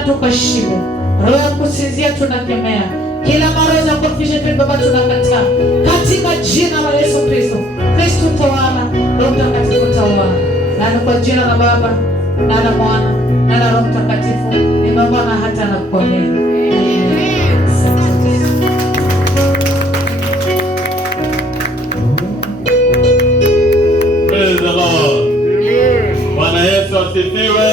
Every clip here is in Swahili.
Tukashibe roho ya kusinzia tunakemea, kila maroho ya confusion Baba tunakataa katika jina la Yesu Kristo. Kristo tawala, Roho Mtakatifu tawala, na kwa jina la Baba na la Mwana na la Roho Mtakatifu nimeomba na hata na kuamini. Praise the Lord. Bwana Yesu asifiwe.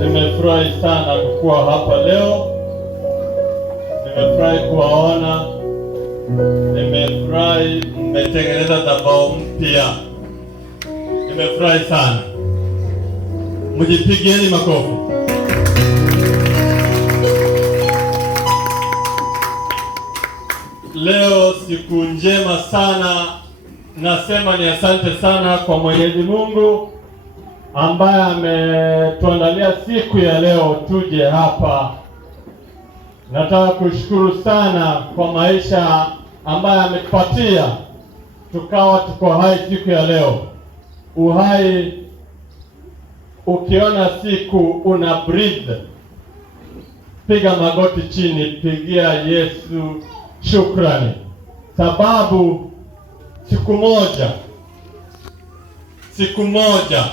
Nimefurahi sana kuwa hapa leo. Nimefurahi kuwaona. Nimefurahi mmetengeneza madhabahu mpya. Nimefurahi sana. Mjipigieni makofi. Leo siku njema sana. Nasema ni asante sana kwa Mwenyezi Mungu ambaye ametuandalia siku ya leo tuje hapa. Nataka kushukuru sana kwa maisha ambaye ametupatia tukawa tuko hai siku ya leo. Uhai, ukiona siku una breathe, piga magoti chini, pigia Yesu shukrani, sababu siku moja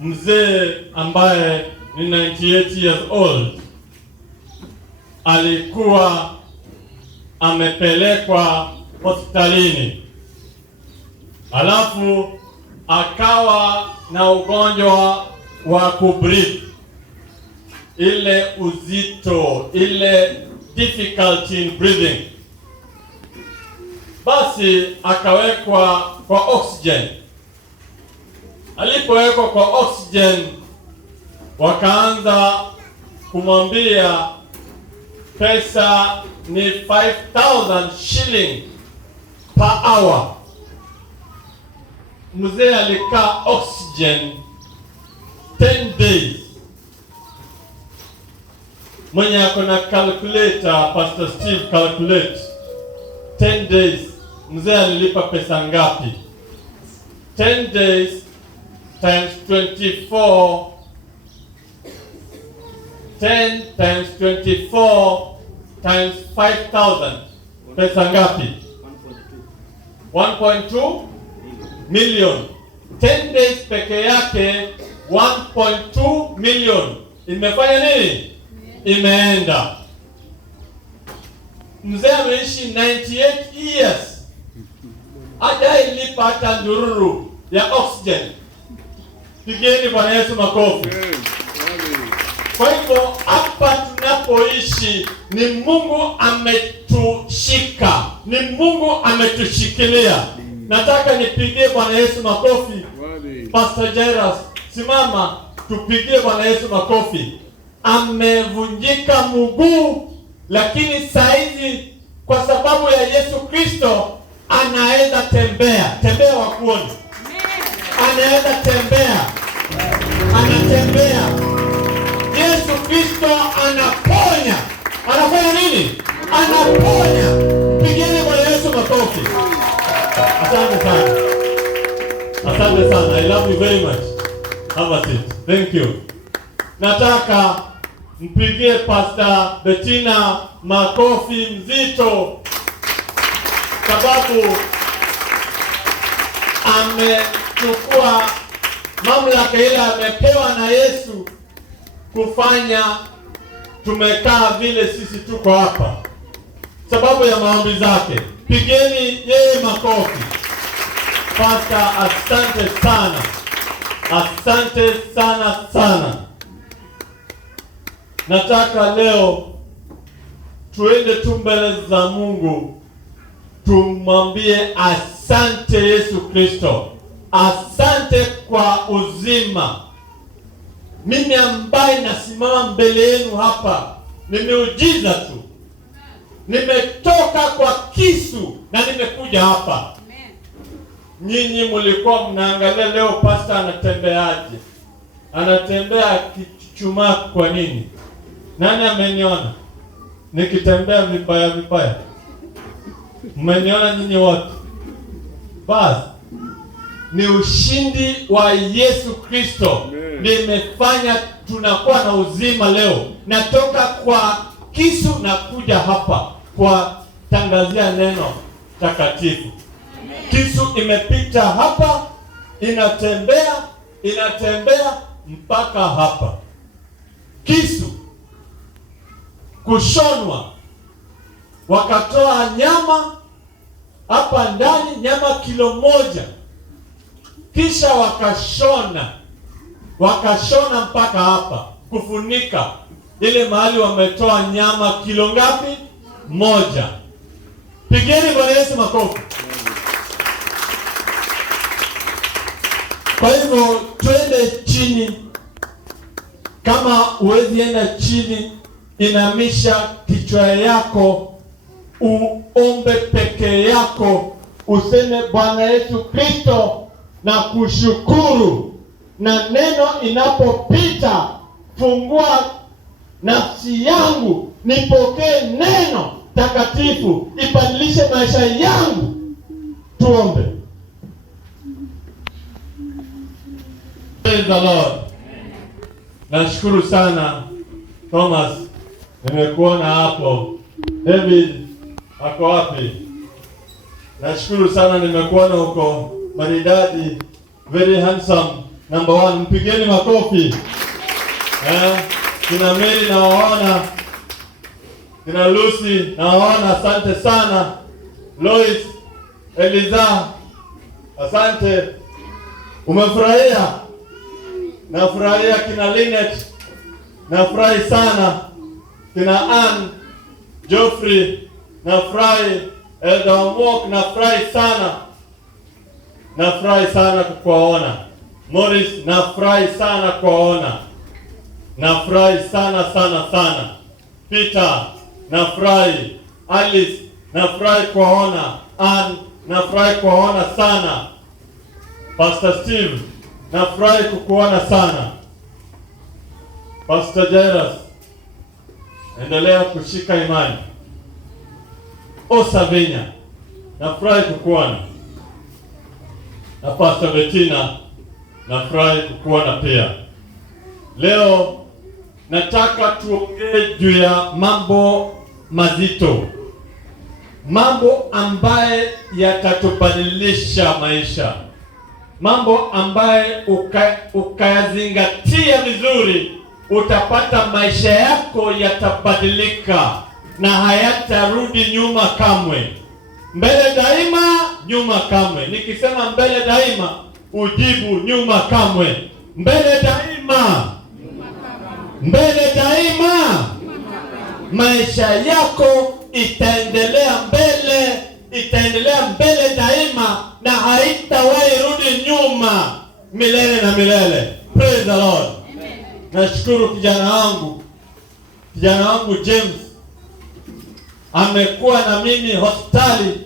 mzee ambaye ni 98 years old alikuwa amepelekwa hospitalini, alafu akawa na ugonjwa wa kubreathe, ile uzito, ile difficulty in breathing. Basi akawekwa kwa oxygen. Alipowekwa kwa oxygen, wakaanza kumwambia pesa ni 5,000 shilling per hour. Mzee alikaa oxygen 10 days. Mwenye ako na calculator, Pastor Steve, calculate 10 days mzee alilipa pesa ngapi? 10 days times 24, 10 times 24 times 5,000, pesa ngapi? 1.2 million. 10 days peke yake 1.2 million. Imefanya nini? Imeenda. Mzee ameishi 98 years. Hajailipa hata ndururu ya oxygen. Pigeni Bwana Yesu makofi. Kwa hivyo hapa tunapoishi ni Mungu ametushika, ni Mungu ametushikilia. Nataka nipigie Bwana Yesu makofi. Pastor Jairus, simama tupigie Bwana Yesu makofi. Amevunjika mguu, lakini saizi kwa sababu ya Yesu Kristo anaweza tembea. Tembea wakuone. Anaweza tembea. Anatembea. Yesu Kristo anaponya. Anafanya nini? Anaponya. Pigeni Bwana Yesu makofi. Asante sana. Asante sana. I love you very much. Have a seat. Thank you. Nataka mpigie Pastor Bettina makofi mzito, sababu amechukua mamlaka ile amepewa na Yesu kufanya tumekaa vile sisi tuko hapa, sababu ya maombi zake. Pigeni yeye makofi. Pastor, asante sana. Asante sana sana. Nataka leo tuende tu mbele za Mungu, tumwambie asante Yesu Kristo. Asante kwa uzima. Mimi ambaye nasimama mbele yenu hapa ni miujiza tu. Nimetoka kwa kisu na nimekuja hapa. Nyinyi mlikuwa mnaangalia leo pastor anatembeaje? Anatembea kichuchumaa kwa nini? Nani ameniona nikitembea vibaya? Mmeniona nyinyi wote? Basi ni ushindi wa Yesu Kristo nimefanya tunakuwa na uzima leo. Natoka kwa kisu na kuja hapa kwa tangazia neno takatifu. Kisu imepita hapa, inatembea mpaka hapa. Kisu kushonwa, wakatoa nyama hapa ndani, nyama kilo 1, kisha wakashona mpaka hapa kufunika ile mahali wametoa nyama kilo ngapi? 1. Pigeni Bwana Yesu makofi. Kwa hivyo twende chini. Kama huwezi enda chini, inamisha kichwa yako, uombe peke yako, useme Bwana Yesu Kristo na kushukuru, na neno inapopita fungua nafsi yangu, nipokee neno takatifu, ibadilishe maisha yangu. Tuombe. Praise the Lord. Nashukuru sana Thomas, nimekuona hapo. David ako wapi? Nashukuru sana nimekuona huko. Maridadi, very handsome, number 1. Mpigeni makofi. Kina Mary nawaona, kina Lucy nawaona, asante sana. Lois, Eliza, asante. Umefurahia? Nafurahia. Kina Linet, nafurahi sana. Kina Ann, Geoffrey, nafurahi. Elda Omok, nafurahi sana. Nafurahi sana kukuona. Morris, nafurahi sana kukuona. Nafurahi sana. Peter, nafurahi. Alice, nafurahi kukuona. Ann, nafurahi kukuona sana. Pastor Steve, nafurahi kukuona sana. Pastor Jairus, endelea kushika imani. Osabenya, nafurahi kukuona. Na Pastor Bettina, nafurahi kukuona pia. Leo nataka tuongee juu ya mambo mazito, mambo ambaye yatatubadilisha maisha, mambo ambaye ukayazingatia vizuri, utapata maisha yako yatabadilika na hayatarudi nyuma kamwe. Mbele daima, nyuma kamwe. Nikisema mbele daima, ujibu nyuma kamwe. Mbele daima, mbele daima. Maisha yako itaendelea mbele daima na haitawahi rudi nyuma milele na milele. Praise the Lord. Amen. Nashukuru kijana wangu James amekuwa na mimi hospitali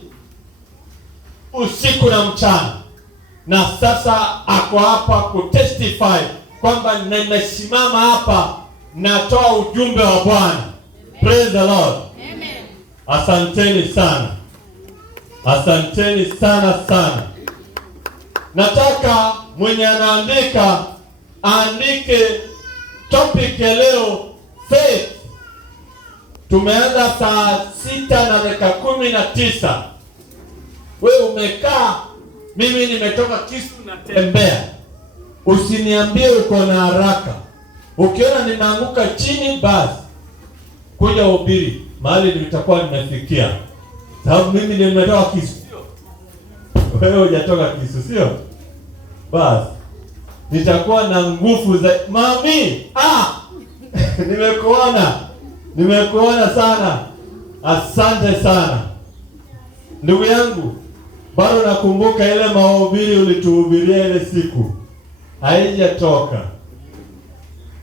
usiku na mchana, na sasa ako hapa kutestify kwamba nimesimama hapa natoa ujumbe wa Bwana. Praise the Lord. Amen. Asanteni sana. Nataka mwenye anaandika aandike topic ya leo, faith. Tumeanza saa 6:19. Wewe umekaa, mimi nimetoka kisu natembea. Usiniambie uko na haraka. Ukiona ninaanguka chini, basi kuja ubiri mahali nitakuwa nimefikia. Sababu mimi nimetoka kisu. Wewe hujatoka kisu, sio? Basi nitakuwa na nguvu za mami. Nimekuona sana. Asante sana ndugu yangu. Bado nakumbuka ile mahubiri ulituhubiria ile siku, haijatoka.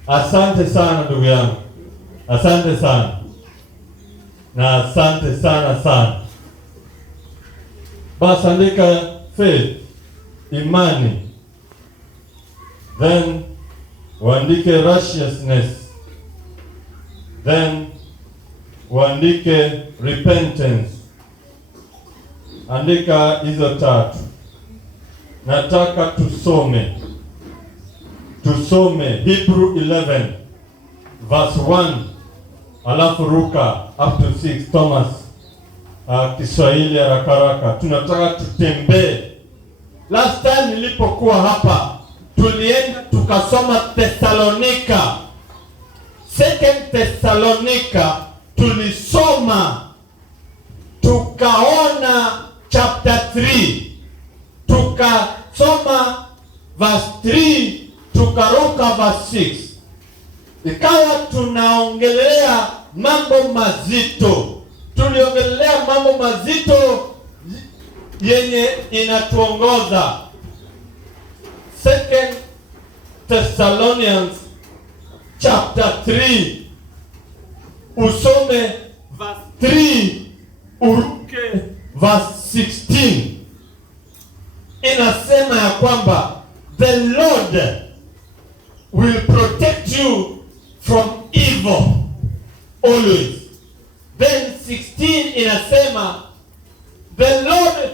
Asante sana ndugu yangu, asante sana na asante sana. Basi andika faith, imani, then uandike righteousness, then uandike repentance. Andika hizo 3. Nataka tusome Hebrew 11 verse 1 alafu ruka up to 6. Thomas Kiswahili haraka. Tunataka tutembee. Last time nilipokuwa hapa tulienda tukasoma Thessalonica, 2 Thessalonica tulisoma, tukaona chapter 3, tukasoma verse 3, tukaruka verse 6. Ikawa tunaongelea mambo mazito. Tuliongelea mambo mazito yenye inatuongoza. 2 Thessalonians chapter 3, usome verse 3 uruke verse 16. Inasema ya kwamba the Lord will protect you from evil always. Then 16 inasema the Lord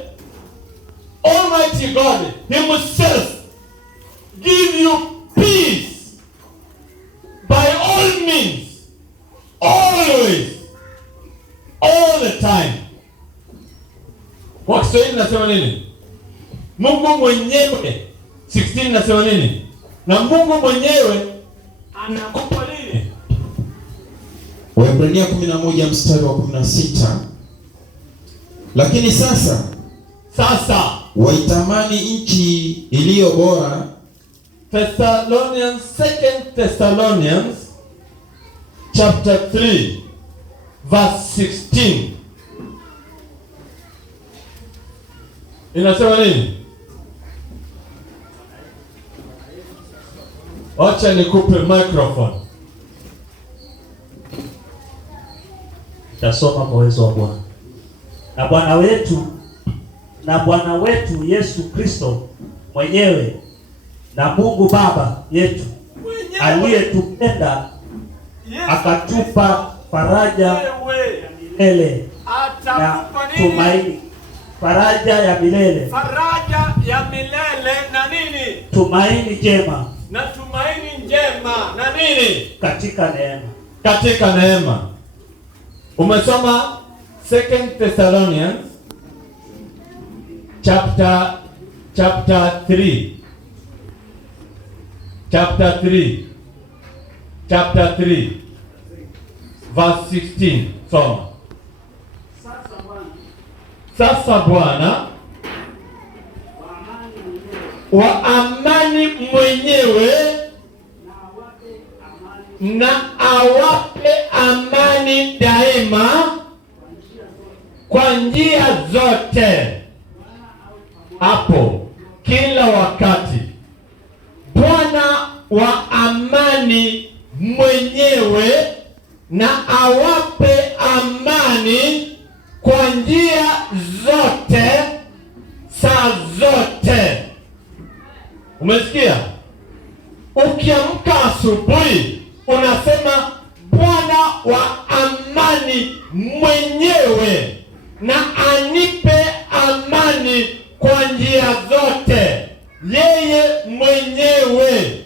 Almighty God Himself give you peace by all means, always, all the time. Kwa Kiswahili nasema nini? Mungu mwenyewe. 16 nasema nini? Na Mungu mwenyewe anakupa nini? Waebrania 11 mstari wa 16. Lakini sasa waitamani nchi iliyo bora. Thessalonians, 2 Thessalonians chapter 3 verse 16. Inasema nini? Wacha nikupe microphone. Tasoma kwa uwezo wa Bwana. Na Bwana wetu Yesu Kristo mwenyewe na Mungu Baba yetu aliyetupenda akatupa faraja ya milele na tumaini. Faraja ya milele na nini? Tumaini jema. Na tumaini njema na nini? Katika neema. Umesoma 2 Thessalonians chapter 3 verse 16. Soma. Sasa Bwana wa amani mwenyewe na awape amani daima kwa njia zote. Hapo kila wakati. Bwana wa amani mwenyewe na awape amani kwa njia zote, saa zote. Umesikia? Ukiamka asubuhi unasema Bwana wa amani mwenyewe na anipe amani kwa njia zote. Yeye mwenyewe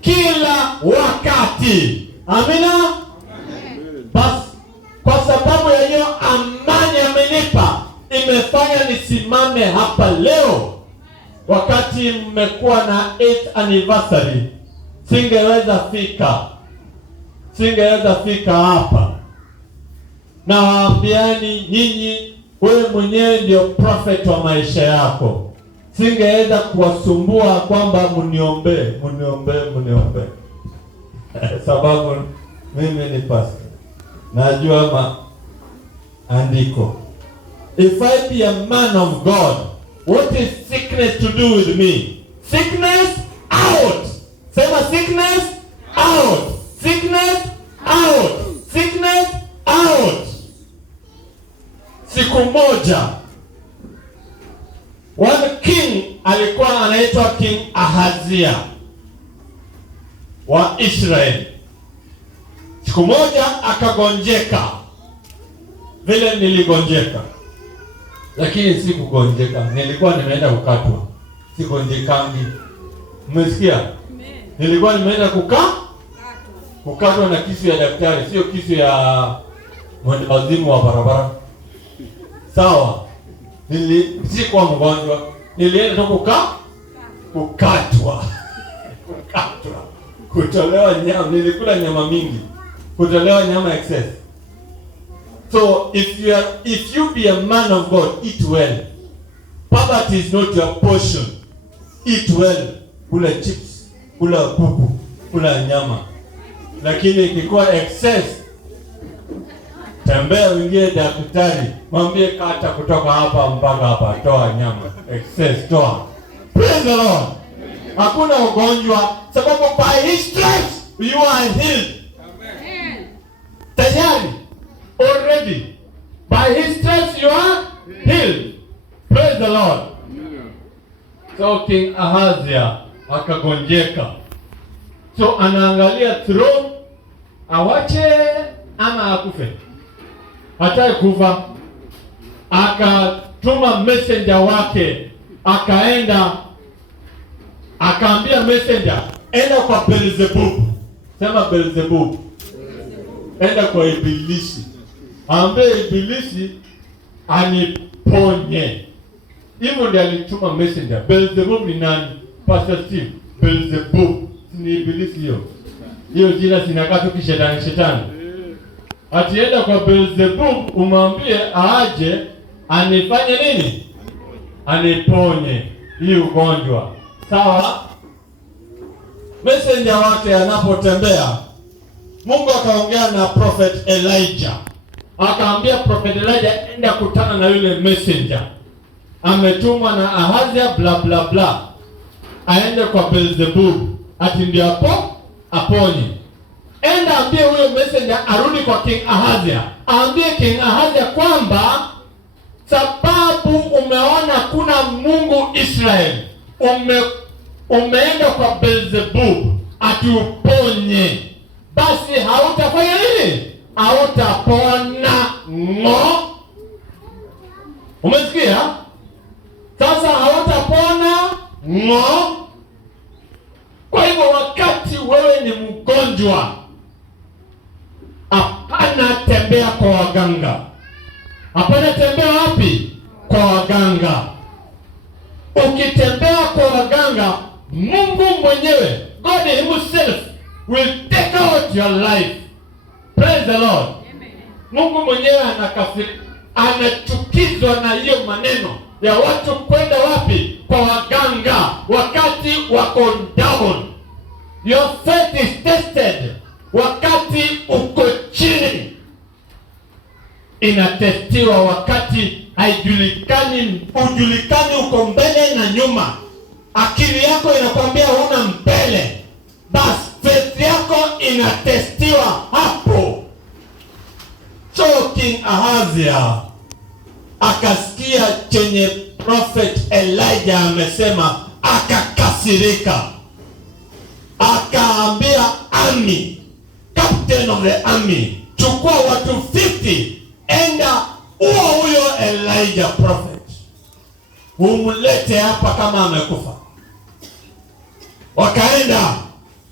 kila wakati. Amina? Basi kwa sababu ya hiyo amani amenipa, imefanya nisimame hapa leo. Wakati mmekuwa na 8th anniversary, singeweza fika hapa. Na waambiani nyinyi, wewe mwenyewe ndio prophet wa maisha yako. Singeweza kuwasumbua kwamba mniombe. Sababu mimi ni pastor. Najua maandiko. If I be a man of God, what is sickness to do with me? Sickness out. Sema sickness out. Sickness out. Sickness out. Siku moja, one king alikuwa anaitwa King Ahazia wa Israeli. Siku moja akagonjeka vile niligonjeka, lakini si kugonjeka, nilikuwa nimeenda kukatwa. Sigonjekangi, umesikia? Nilikuwa nimeenda kukatwa na kisu ya daktari, sio kisu ya mwendawazimu wa barabara. Sawa, sikuwa mgonjwa, nilienda tu kukatwa kutolewa nyama. Nilikula nyama mingi, kutolewa nyama excess. So if you be a man of God, eat well. Poverty is not your portion. Eat well. Kula chips, kula kuku, kula nyama. Lakini ikikuwa excess, tembea uingie daktari, mwambie kata kutoka hapa mpaka hapa, toa nyama excess, toa. Praise the Lord. Hakuna ugonjwa, sababu by his stripes you are healed. Amen. Tayari, already, by his stripes you are healed. Praise the Lord. So King Ahazia akagonjeka. So anaangalia throne, awache ama akufe. Hataki kufa. Akatuma messenger wake, akaenda akaambia messenger, enda kwa Beelzebub. Sema Beelzebub. Enda kwa Ibilisi. Ambie Ibilisi aniponye. Hivyo ndiye alituma messenger. Beelzebub ni nani? Pastor Steve. Beelzebub ni Ibilisi hiyo. Hiyo jina sinakaa tu kishetani. Atienda kwa Beelzebub umwambie aje anifanye nini? Aniponye hii ugonjwa. Sawa? Messenger wake anapotembea, Mungu akaongea na Prophet Elijah. Akaambia Prophet Elijah, enda kutana na yule messenger. Ametumwa na Ahazia bla bla bla. Aende kwa Beelzebub. Ati ndio hapo aponye. Enda ambie huyo messenger arudi kwa King Ahazia. Ambie King Ahazia kwamba sababu umeona kuna Mungu Israel, umeenda kwa Beelzebub atuponye, basi hautafanya nini? Hautapona ngo. Umesikia? Sasa hautapona ngo. Kwa hivyo wakati wewe ni mgonjwa, hapana tembea kwa waganga. Hapana tembea wapi? Kwa waganga. Ukitembea kwa waganga, Mungu mwenyewe, God himself, will take out your life. Praise the Lord. Amen. Mungu mwenyewe anachukizwa na hiyo maneno ya watu kwenda wapi? Kwa waganga wakati wako down. Your faith is tested wakati uko chini. Inatestiwa wakati haijulikani, ujulikani uko mbele na nyuma. Akili yako inakwambia huna mbele, basi faith yako inatestiwa hapo. So King Ahazia akasikia chenye Prophet Elijah amesema, akakasirika. Akaambia army, captain of the army, chukua watu 50, enda huyo Elijah prophet, umlete hapa kama amekufa.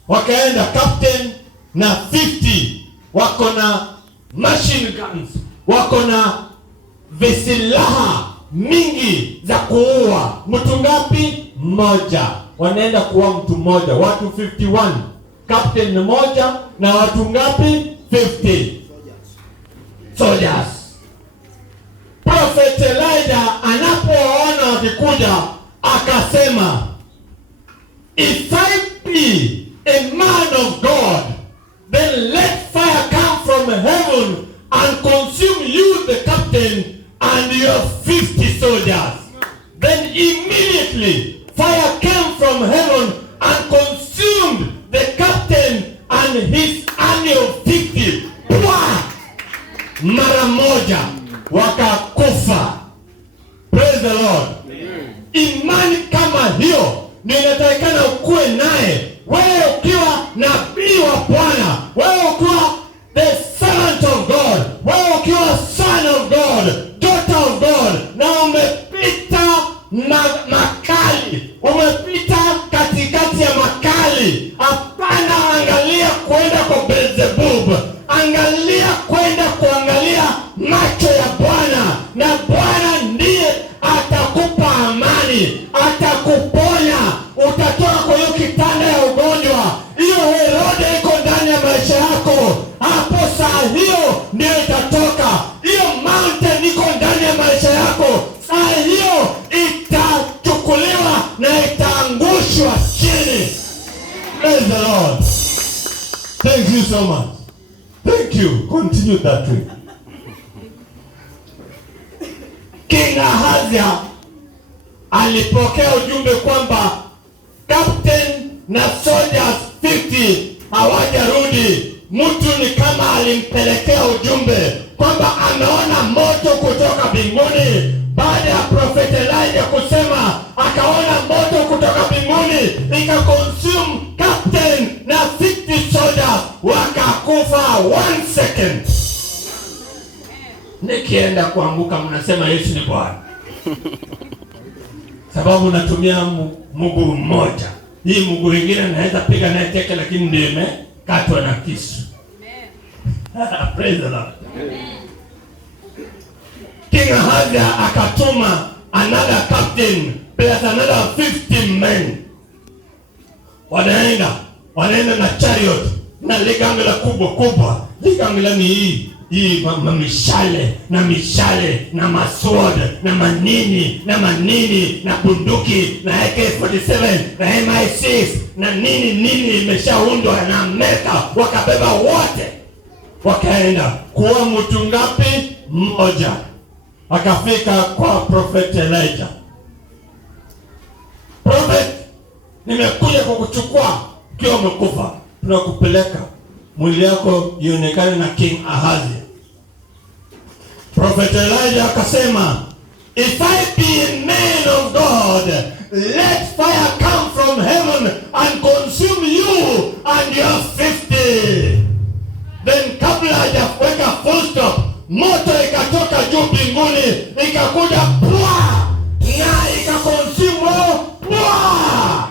Wakaenda captain na 50, wako na machine guns, wako na visilaha mingi za kuua. Mtu ngapi? Mmoja. Wanaenda kuua mtu mmoja, watu 51. Captain mmoja na watu ngapi? 50 soldiers. Prophet Elijah anapoona wakikuja akasema, if I be a man of God, then let fire come from heaven and consume you, the captain, and your 50 soldiers. Then immediately fire came from heaven and consumed the captain and his army of 50. Mara moja wakakufa. Praise the Lord. Imani kama hiyo ndio inatakikana ukuwe naye. Wewe ukiwa nabii wa Bwana, wewe ukiwa angalia kwenda kuangalia macho ya Bwana, na Bwana ndiye atakupa amani, atakuponya. Utatoka kwa hiyo kitanda ya ugonjwa, hiyo Herode iko ndani ya maisha yako, hapo saa hiyo ndio itatoka. Hiyo mountain iko ndani ya maisha yako, saa hiyo itachukuliwa na itaangushwa chini. Praise the Lord. Thank you so much. Thank you. Continue that way. King Ahazia alipokea ujumbe kwamba captain na soldiers 50 hawajarudi. Mtu ni kama alimpelekea ujumbe kwamba ameona moto kutoka mbinguni. Baada ya Prophet Elijah kusema, akaona moto kutoka mbinguni ikaconsume captain na 50 soldiers, wakakufa 1 second. Nikienda kuanguka mnasema Yesu ni Bwana. Sababu natumia mguu mmoja. Hii mguu mwingine naweza piga naye teke, lakini ndio imekatwa na kisu. Praise the Lord. King Ahazia akatuma another captain plus another 50 men. Wanaenda na chariot na ligangala kubwa. Ligangala ni hii mishale na masword na manini na bunduki na AK-47 na MI6 na nini imeshaundwa na Amerika. Wakabeba wote, wakaenda kuwa mtu ngapi? Mmoja. Akafika kwa Prophet Elijah. Prophet, nimekuja kukuchukua ukiwa umekufa, tunakupeleka mwili yako ionekane na King Ahazia. Prophet Elijah akasema, if I be a man of God, let fire come from heaven and consume you and your 50. Then kabla hajaweka full stop, moto ikatoka juu mbinguni, ikakuja pwa na ikakonsume pwa.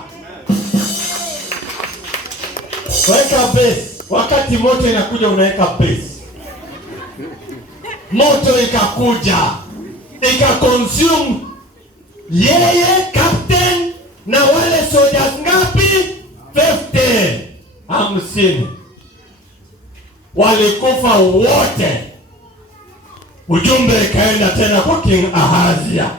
Weka base. Wakati moto inakuja unaweka base. Moto ikakuja ikakonsume yeye captain na wale soldiers ngapi? 50 walikufa wote. Ujumbe ikaenda tena kwa King Ahazia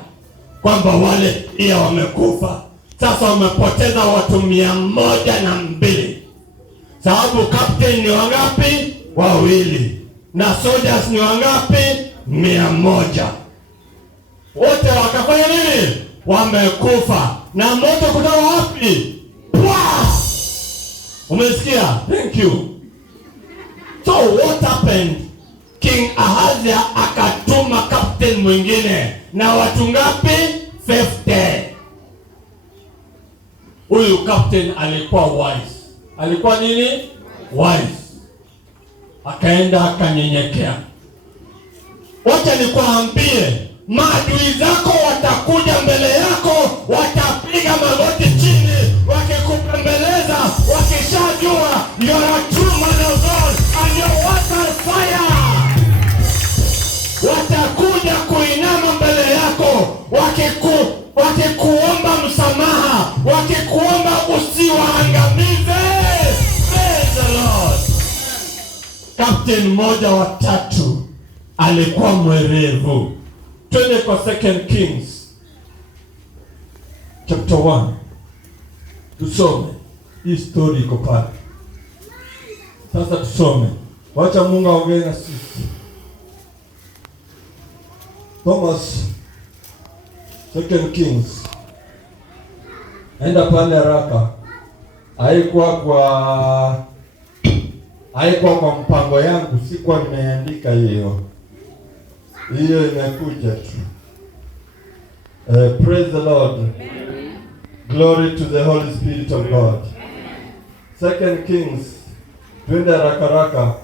kwamba wale pia wamekufa. Sasa wamepoteza watu 102. Sababu captain ni wangapi? 2. Na soldiers ni wangapi? 100. Wote wakafanya nini? Wamekufa. Na moto kutoka wapi? Pwa! Umesikia? Thank you. So what happened? King Ahazia akatuma captain mwingine na watu ngapi? 50. Huyu captain alikuwa wise. Alikuwa nini? Wise. Akaenda akanyenyekea. Wacha nikuambie, maadui zako watakuja mbele yako, watapiga magoti chini, wakikupembeleza, wakishajua you're a true man of God and you're worth on fire. Watakuja kuinama mbele yako, wakikuomba msamaha, wakikuomba usiwaangamize. Praise the Lord. Captain mmoja wa 3 alikuwa mwerevu. Twende kwa 2 Kings chapter 1. Tusome. Hii story iko pale. Sasa tusome. Wacha Mungu aongee na sisi. Thomas, 2 Kings. Enda pale haraka. Haikuwa kwa mpango yangu, sikuwa nimeandika hiyo. Hiyo imekuja tu. Praise the Lord. Amen. Glory to the Holy Spirit of God. 2 Kings. Twende haraka.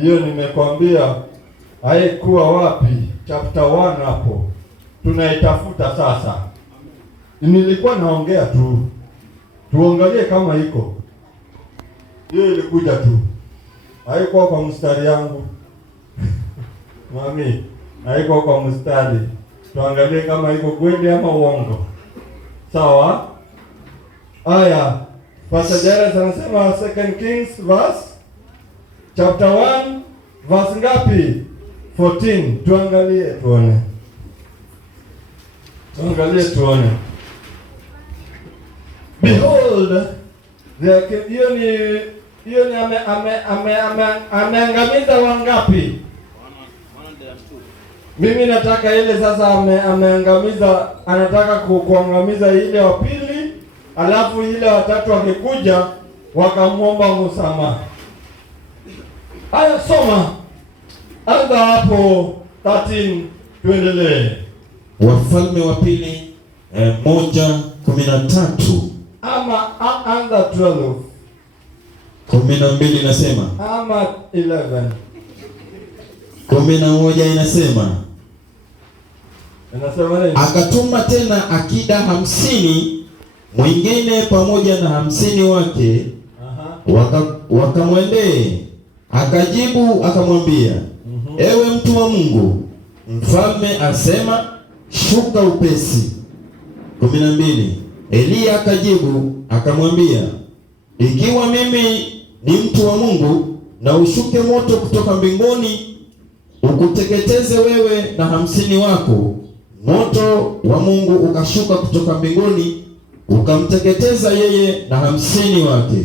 Hiyo nimekwambia haikuwa wapi? Chapter 1 hapo. Tunaitafuta sasa. Nilikuwa naongea tu. Tuangalie kama iko. Hiyo ilikuja tu. haikuwa kwa mstari yangu. Mami, haikuwa kwa mstari. Tuangalie kama iko kweli ama uongo. Sawa? Aya, Pastor Jairus anasema 2 Kings chapter 1 verse ngapi? 14. Tuangalie tuone. Behold, hiyo ni ameangamiza wangapi? Mimi nataka ile sasa ameangamiza, anataka kuangamiza ile wa pili, alafu ile watatu wakikuja wakamwomba msamaha. Haya, soma. Anza hapo 13 tuendelee. Wafalme wa pili 1:13. Ama anza 12. 12 inasema. Ama 11. 11 inasema. Inasema nini? Akatuma tena akida 50 mwingine pamoja na 50 wake. Wakamwendee. Akajibu akamwambia, ewe mtu wa Mungu, mfalme asema, shuka upesi. 12. Eliya akajibu akamwambia, ikiwa mimi ni mtu wa Mungu, na ushuke moto kutoka mbinguni ukuteketeze wewe na 50 wako. Moto wa Mungu ukashuka kutoka mbinguni ukamteketeza yeye na 50 wake.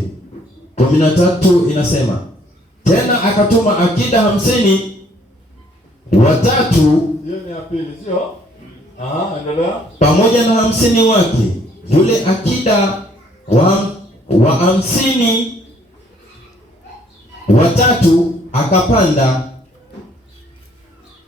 13 inasema, tena akatuma akida 50 watatu, hiyo ni ya pili, sio? Endelea. Pamoja na 50 wake. Yule akida wa 50 watatu akapanda,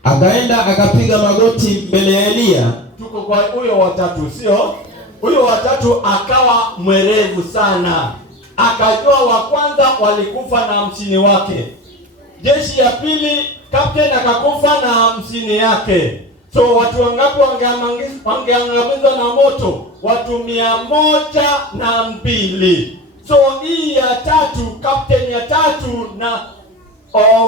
akaenda akapiga magoti mbele ya Eliya. Tuko kwa huyo watatu, sio? Huyo watatu akawa mwerevu sana. Akajua wa kwanza walikufa na 50 wake. Jeshi ya pili captain akakufa na 50 yake. So watu wangapi wangeangamizwa na moto? Watu 102. So hii ya tatu, captain ya tatu na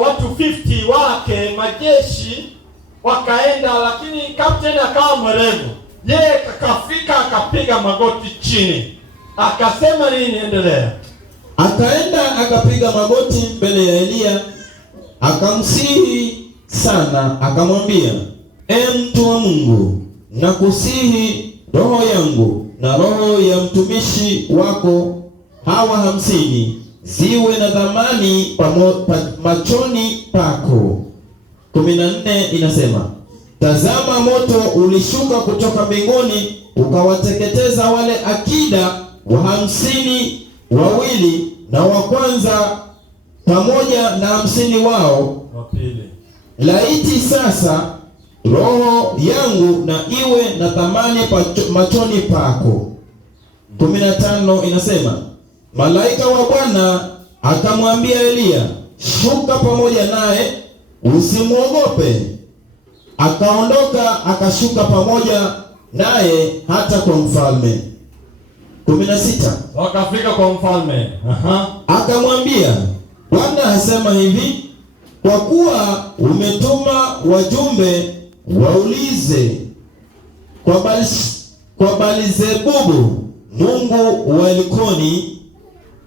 watu 50 wake majeshi wakaenda, lakini captain akawa mwerevu. Yeye akafika akapiga magoti chini. Akasema nini? Endelea. Akaenda akapiga magoti mbele ya Eliya, akamsihi sana, akamwambia, mtu wa Mungu, nakusihi roho yangu na roho ya mtumishi wako hawa 50 ziwe na dhamani machoni pako. 14 inasema, tazama moto ulishuka kutoka mbinguni ukawateketeza wale akida wa 50 wawili na wa kwanza pamoja na 50 wao wa pili. Laiti sasa roho yangu na iwe na thamani machoni pako. 15 inasema, malaika wa Bwana akamwambia Eliya, shuka pamoja naye, usimwogope. Akaondoka akashuka pamoja naye hata kwa mfalme. 16 wakafika kwa mfalme. Akamwambia, Bwana asema hivi, kwa kuwa umetuma wajumbe waulize kwa Beelzebubu mungu wa Ekroni,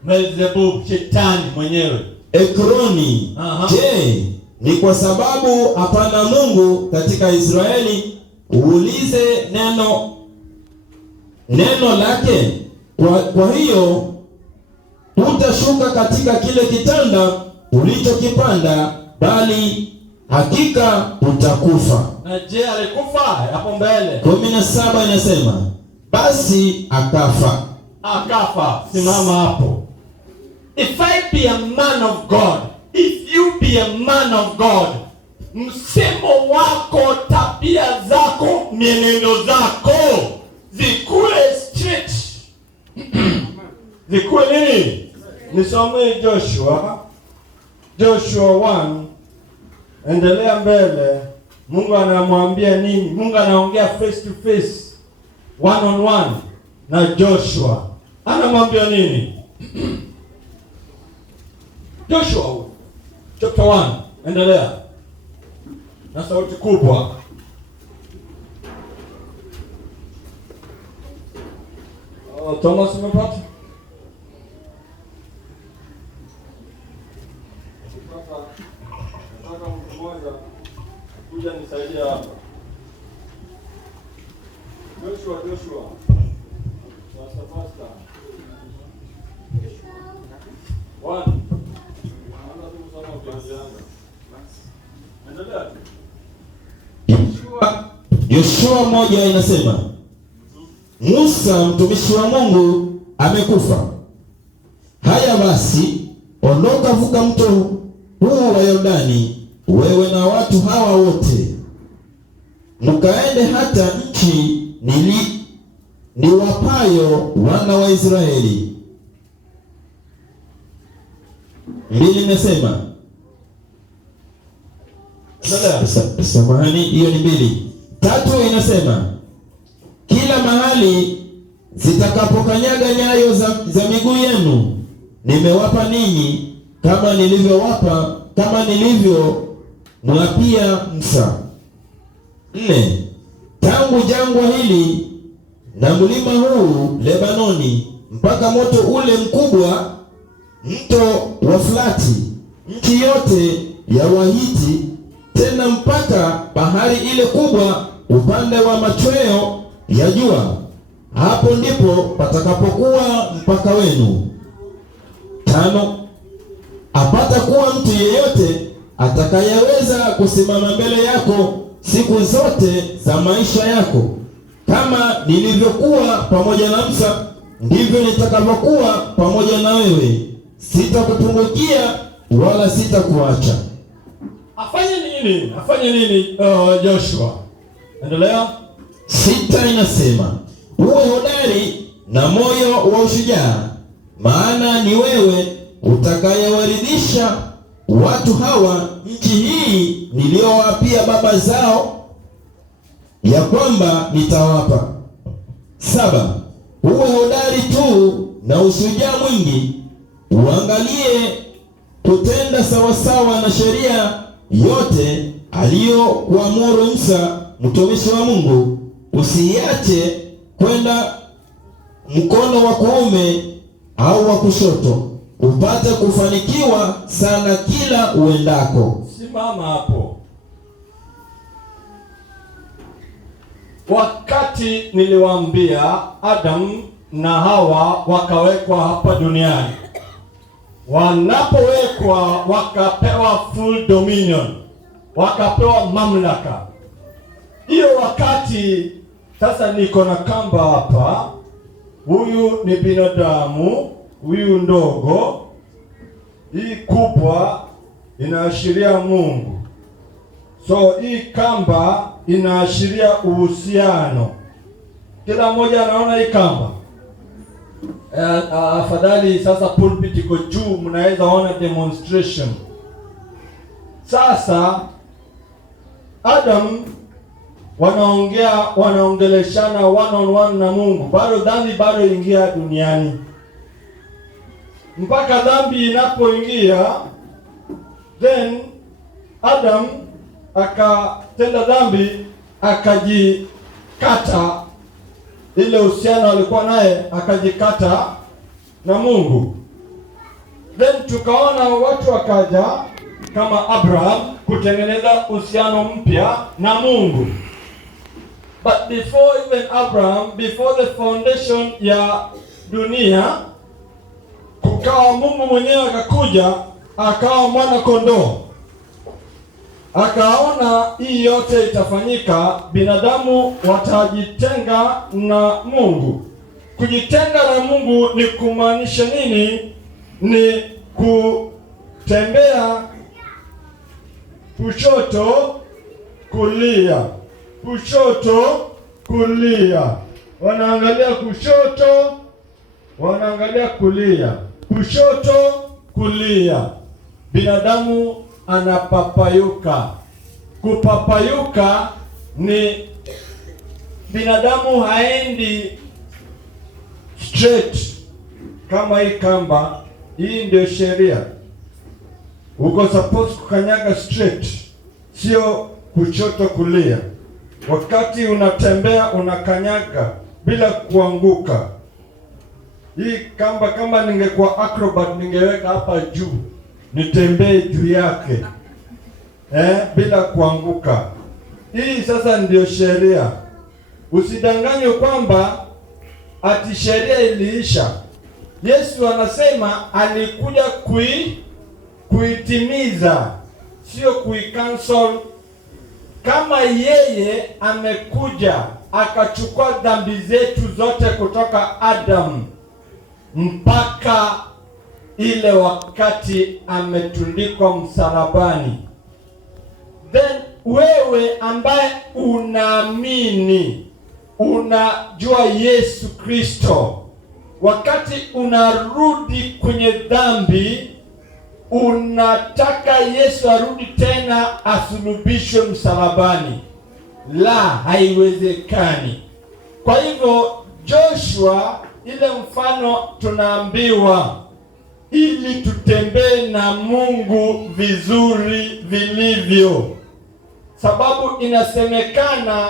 Beelzebub shetani mwenyewe, Ekroni, je, ni kwa sababu hapana Mungu katika Israeli? Uulize neno lake. Kwa hiyo utashuka katika kile kitanda ulichokipanda, bali hakika utakufa. Na je, alikufa hapo mbele? 17 inasema, basi akafa. Simama hapo. If I be a man of God, if you be a man of God, msemo wako, tabia zako, mienendo zako zikule straight. Zikule nini? Nisome Joshua 1. Endelea mbele. Mungu anamwambia nini? Mungu anaongea face to face, one on one na Joshua. Anamwambia nini? Joshua chapter 1. Endelea na sauti kubwa. Thomas, umepata? Nataka mtu mmoja kuja nisaidia hapa. Joshua. Pastor. 1. Yoshua 1 inasema, Musa mtumishi wa Mungu amekufa. Haya basi, ondoka, vuka mto huu wa Yordani, wewe na watu hawa wote, mkaende hata nchi niwapayo wana wa Israeli. 2 imesema, samahani, hiyo ni 2. 3 inasema, kila mahali zitakapokanyaga nyayo za miguu yenu nimewapa ninyi, kama nilivyomwapia Musa. 4, tangu jangwa hili na mlima huu Lebanoni mpaka moto ule mkubwa, mto wa Frati, nchi yote ya Wahiti, tena mpaka bahari ile kubwa upande wa machweo ya jua, hapo ndipo patakapokuwa mpaka wenu. 5, apata kuwa mtu yeyote atakayeweza kusimama mbele yako siku zote za maisha yako. Kama nilivyokuwa pamoja na Musa, ndivyo nitakavyokuwa pamoja na wewe. Sitakupungukia wala sitakuacha. Afanye nini Joshua? Endelea. 6 inasema, uwe hodari na moyo wa ushujaa, maana ni wewe utakayewaridhisha watu hawa nchi hii niliyowapia baba zao ya kwamba nitawapa. 7, uwe hodari tu na ushujaa mwingi, uangalie kutenda sawasawa na sheria yote aliyokuamuru Musa mtumishi wa Mungu. Usiache kwenda mkono wa kuume au wa kushoto, upate kufanikiwa sana kila uendako. Simama hapo. Wakati niliwaambia Adam na Hawa wakawekwa hapa duniani, wanapowekwa wakapewa full dominion, wakapewa mamlaka. Hiyo wakati sasa niko na kamba hapa, huyu ni binadamu, huyu ndogo, hii kubwa inaashiria Mungu. So hii kamba inaashiria uhusiano. Kila mmoja anaona hii kamba. Afadhali sasa pulpit iko juu, mnaweza ona demonstration. Sasa Adam wanaongeleshana one on one na Mungu. Bado dhambi bado ingia duniani. Mpaka dhambi inapoingia, then Adam akatenda dhambi, akajikata ile uhusiano alikuwa naye, akajikata na Mungu. Then tukaona watu wakaja kama Abraham kutengeneza uhusiano mpya na Mungu. But before even Abraham, before the foundation ya dunia, kukawa Mungu mwenyewe akakuja, akawa mwana kondoo. Akaona hii yote itafanyika, binadamu watajitenga na Mungu. Kujitenga na Mungu ni kumaanisha nini? Ni kutembea kushoto kulia, kushoto kulia, wanaangalia kushoto, wanaangalia kulia, kushoto kulia. Binadamu anapapayuka. Kupapayuka ni binadamu haendi straight kama hii kamba. Hii ndio sheria. Uko supposed kukanyaga straight, sio kushoto kulia. Wakati unatembea unakanyaga bila kuanguka. Hii kamba, kama ningekuwa acrobat ningeweka hapa juu, nitembee juu yake bila kuanguka. Hii sasa ndio sheria. Usidanganywe kwamba ati sheria iliisha. Yesu anasema alikuja kuitimiza, sio kuicancel. Kama yeye amekuja akachukua dhambi zetu zote kutoka Adam mpaka ile wakati ametundikwa msalabani, then wewe ambaye unaamini, unajua Yesu Kristo, wakati unarudi kwenye dhambi, unataka Yesu arudi tena asulubishwe msalabani. La, haiwezekani. Kwa hivyo Joshua, ile mfano tunaambiwa ili tutembee na Mungu vizuri vilivyo, sababu inasemekana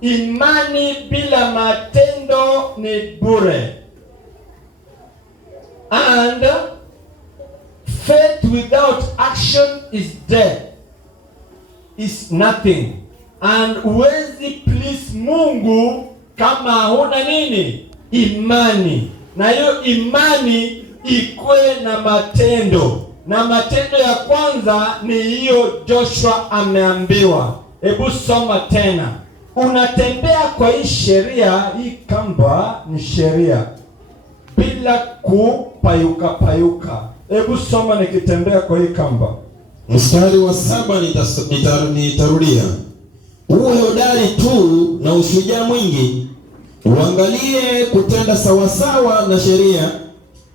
imani bila matendo ni bure, and faith without action is dead, is nothing. And huwezi please Mungu kama huna nini? Imani. Na hiyo imani ikuwe na matendo, na matendo ya kwanza ni hiyo Joshua ameambiwa. Hebu soma tena. Unatembea kwa hii sheria, hii kamba ni sheria, bila kupayuka payuka. Hebu soma nikitembea kwa hii kamba. Mstari wa 7 nitarudia. Uwe hodari tu na ushujaa mwingi, uangalie kutenda sawasawa na sheria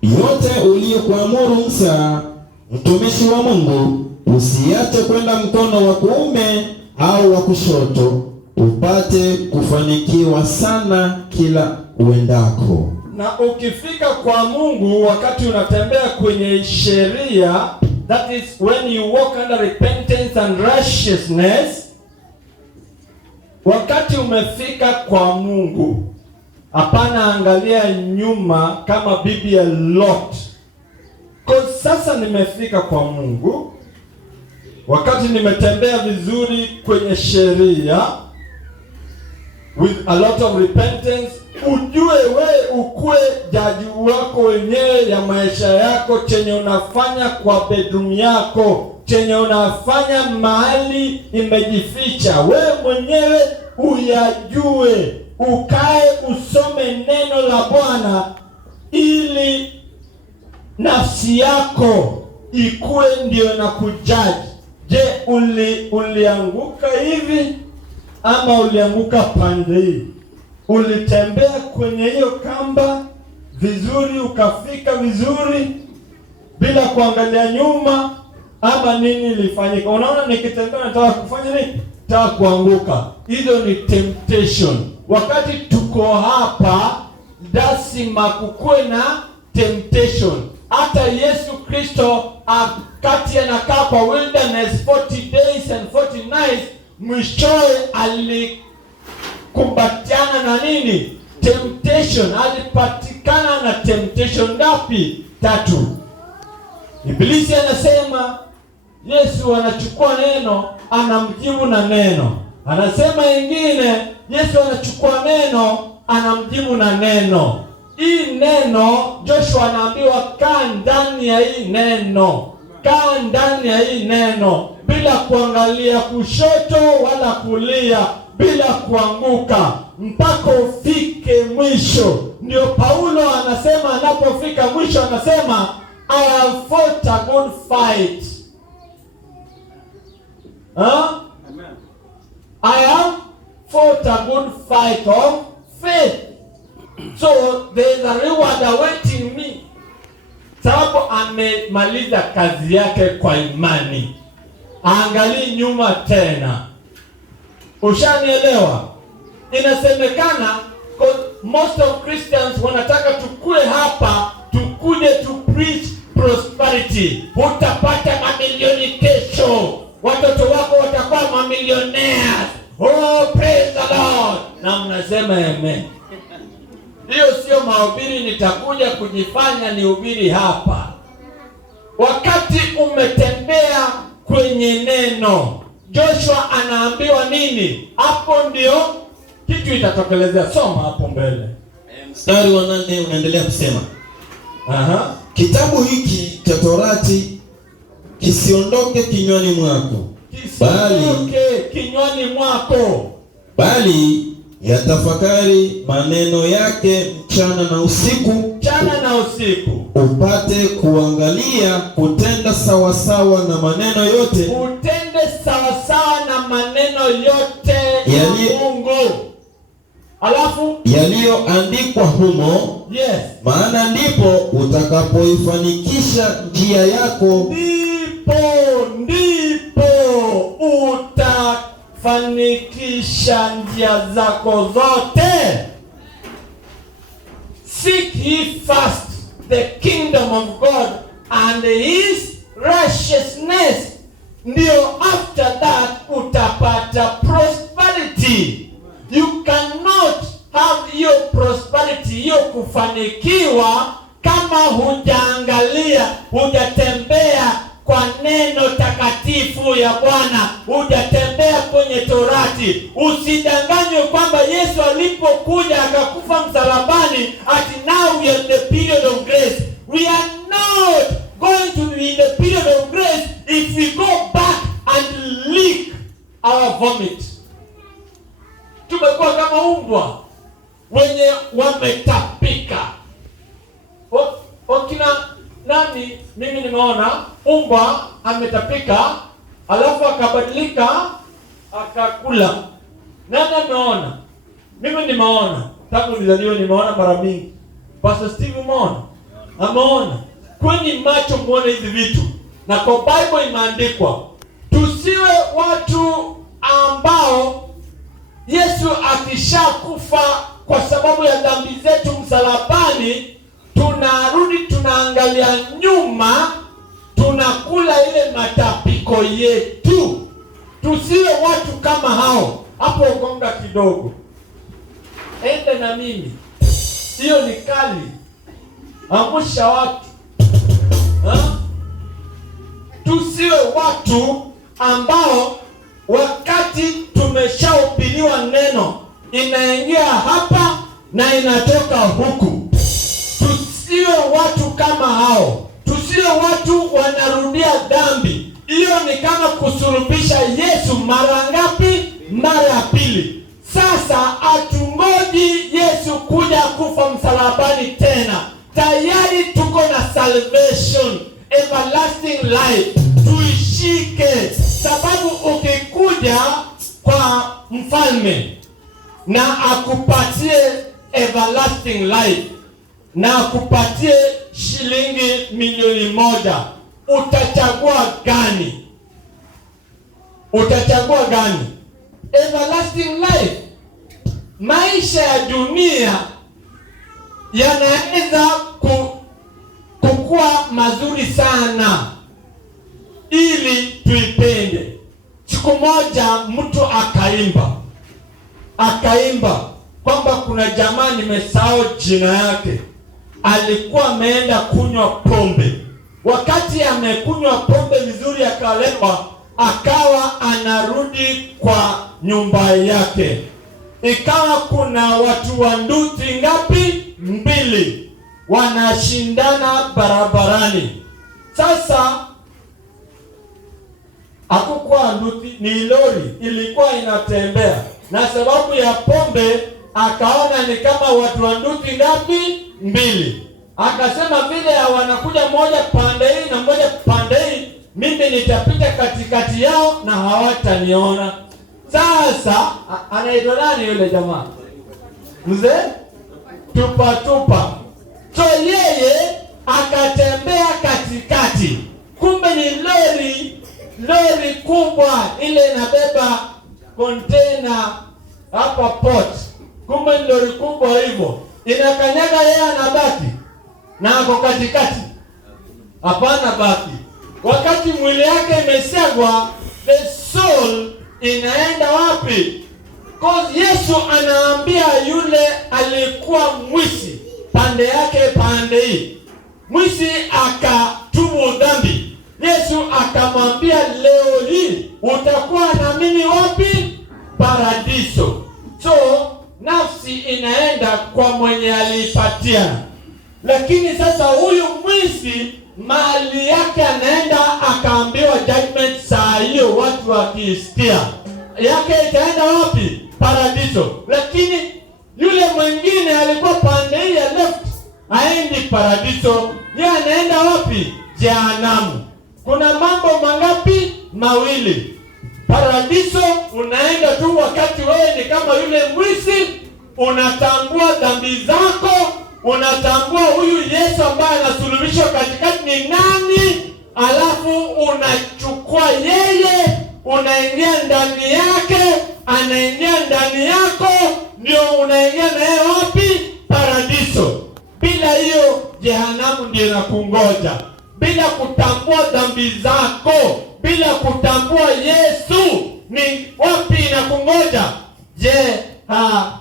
yote uliyokuamuru Musa mtumishi wa Mungu, usiache kwenda mkono wa kuume au wa kushoto, upate kufanikiwa sana kila uendako. Na ukifika kwa Mungu wakati unatembea kwenye sheria, that is when you walk under repentance and righteousness. Wakati umefika kwa Mungu, hapana angalia nyuma kama bibi ya Lot. Kwa sasa nimefika kwa Mungu, wakati nimetembea vizuri kwenye sheria with a lot of repentance, ujue we ukue jaji wako wenyewe ya maisha yako, chenye unafanya kwa bedroom yako, chenye unafanya mahali imejificha, we mwenyewe uyajue. Ukae usome neno la Bwana ili nafsi yako ikue ndio na kujaji. Je, ulianguka hivi ama ulianguka pande hii? Ulitembea kwenye hiyo kamba vizuri, ukafika vizuri bila kuangalia nyuma, ama nini ilifanyika? Unaona, nikitembea nataka kufanya nini? Nataka kuanguka. Hizo ni temptation. Wakati tuko hapa lazima kukuwe na temptation. Hata Yesu Kristo akati anakaa kwa wilderness 40 days and 40 nights, mwishowe alikumbatiana na nini? Temptation. Alipatikana na temptation ngapi? 3. Ibilisi anasema, Yesu anachukua neno, anamjibu na neno. Anasema ingine, Yesu anachukua neno, anamjibu na neno. Hii neno, Joshua anaambiwa kaa ndani ya hii neno. Kaa ndani ya hii neno bila kuangalia kushoto wala kulia, bila kuanguka mpaka ufike mwisho. Ndio Paulo anasema, anapofika mwisho anasema, I have fought a good fight. Amen. I have fought a good fight of faith. So there is a reward awaiting me. Sababu amemaliza kazi yake kwa imani. Angalia nyuma tena. Ushanielewa? Inasemekana most of Christians wanataka tukue hapa, tukuje to preach prosperity. Utapata mamilioni kesho. Watoto wako watakuwa mamillionaires. Oh, praise the Lord. Na mnasema amen. Hiyo sio mahubiri nitakuja kujifanya nihubiri hapa. Wakati umetembea kwenye neno, Joshua anaambiwa nini? Hapo ndio kitu itatokelezea. Soma hapo mbele. Mstari wa 8 unaendelea kusema, kitabu hiki cha Torati kisiondoke kinywani mwako, bali yatafakari maneno yake mchana na usiku, upate kuangalia kutenda sawasawa na maneno yote, ya Mungu. Alafu yaliyoandikwa humo. Yes. Maana ndipo utakapoifanikisha njia yako, ndipo utafanikisha njia zako zote. Seek ye first the kingdom of God and his righteousness, ndio after that utapata prosperity. You cannot have hiyo prosperity, hiyo kufanikiwa, kama hujaangalia, hujatembea kwa neno takatifu ya Bwana, hujatembea kwenye Torati. Usidanganywe kwamba Yesu alipokuja akakufa msalabani ati now we are in the period of grace. We are not going to be in the period of grace if we go back and lick our vomit. Tumekuwa kama umbwa wenye wametapika. Wakina nani, mimi nimeona umbwa ametapika alafu akabadilika akakula. Nani ameona? Mimi nimeona. Tangu nilizaliwa nimeona mara mingi. Pastor Steve umeona? Ameona. Kwenye macho muone hizi vitu. Na kwa Bible imeandikwa tusiwe watu ambao Yesu akishakufa kwa sababu ya dhambi zetu msalabani, tunarudi tunaangalia nyuma, tunakula ile matapiko yetu. Tusiwe watu kama hao. Hapo gonga kidogo. Ende na mimi. Hiyo ni kali. Amusha watu. Tusiwe watu ambao wakati tumeshahubiriwa neno inaingia hapa na inatoka huku. Tusiwe watu kama hao. Tusiwe watu wanarudia dhambi. Hiyo ni kama kusulubisha Yesu mara ngapi? Mara ya pili. Sasa atungoji Yesu kuja kufa msalabani tena. Tayari tuko na salvation, everlasting life. Tuishike, sababu ukikuja kwa mfalme na akupatie everlasting life na akupatie shilingi milioni 1, utachagua gani? Utachagua gani? Everlasting life. Maisha ya dunia yanaweza kukua mazuri sana ili tuipende. Siku moja mtu akaimba kwamba kuna jamaa, nimesahau jina yake, alikuwa ameenda kunywa pombe. Wakati amekunywa pombe vizuri akalewa, akawa anarudi kwa nyumba yake. Ikawa kuna watu wa nduthi ngapi? 2 wanashindana barabarani. Sasa hakukuwa nduthi, ni lori ilikuwa inatembea, na sababu ya pombe akaona ni kama watu wa nduthi ngapi? 2. Akasema vile wanakuja moja pande hii na moja pande hii, mimi nitapita katikati yao na hawataniona. Sasa anaitwa nani yule jamaa? Mzee tupa. So yeye akatembea katikati. Kumbe ni lori kubwa ile inabeba container hapa port. Kumbe ni lori kubwa hivyo. Inakanyaga, yeye anabaki na ako katikati. hapana baki. Wakati mwili yake imesagwa, the soul inaenda wapi? Cause Yesu anaambia yule alikuwa mwizi pande yake pande hii. Mwizi akatubu dhambi. Yesu akamwambia leo hii utakuwa na mimi wapi? Paradiso. So nafsi inaenda kwa mwenye alipatia. Lakini sasa huyu mwizi mali yake anaenda akaambiwa judgment saa hiyo, watu wakisikia yake itaenda wapi? Paradiso. Lakini yule mwingine alikuwa pande hii ya left, haendi paradiso, yeye anaenda wapi? Jehanamu. Kuna mambo mangapi? Mawili. Paradiso unaenda tu wakati wewe ni kama yule mwizi, unatambua dhambi zako, unatambua huyu Yesu ambaye anasulubishwa katikati ni nani, alafu unachukua yeye, unaingia ndani yake, anaingia ndani yako, ndio unaingia na yeye wapi? Paradiso. Bila hiyo jehanamu ndio inakungoja. Bila kutambua dhambi zako, bila kutambua Yesu ni wapi inakungoja?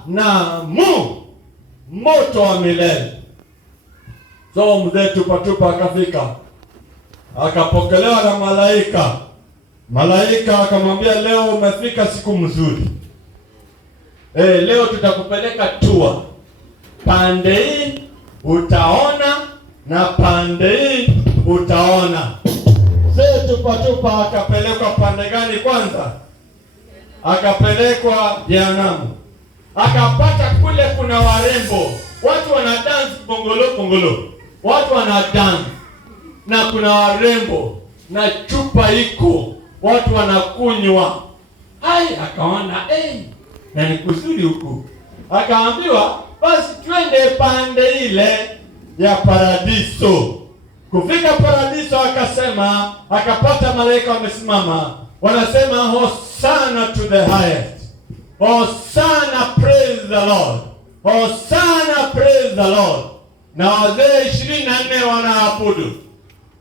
Jehanamu, moto wa milele. So mzee Tupatupa akafika, akapokelewa na malaika. Malaika akamwambia leo umefika siku mzuri. Leo tutakupeleka tour. Pande hii utaona na pande hii utaona. Mzee Tupatupa akapelekwa pande gani kwanza? Akapelekwa jehanamu. Akapata kule kuna warembo, watu wana dance bongolo, watu wana dance na kuna warembo na chupa iko, watu wanakunywa. Akaona na ni kuzuri huku. Akaambiwa basi twende pande ile ya paradiso. Kufika paradiso akasema, akapata malaika wamesimama, wanasema Hosanna to the highest. Hosanna, praise the Lord. Hosanna, praise the Lord. Na wazee 24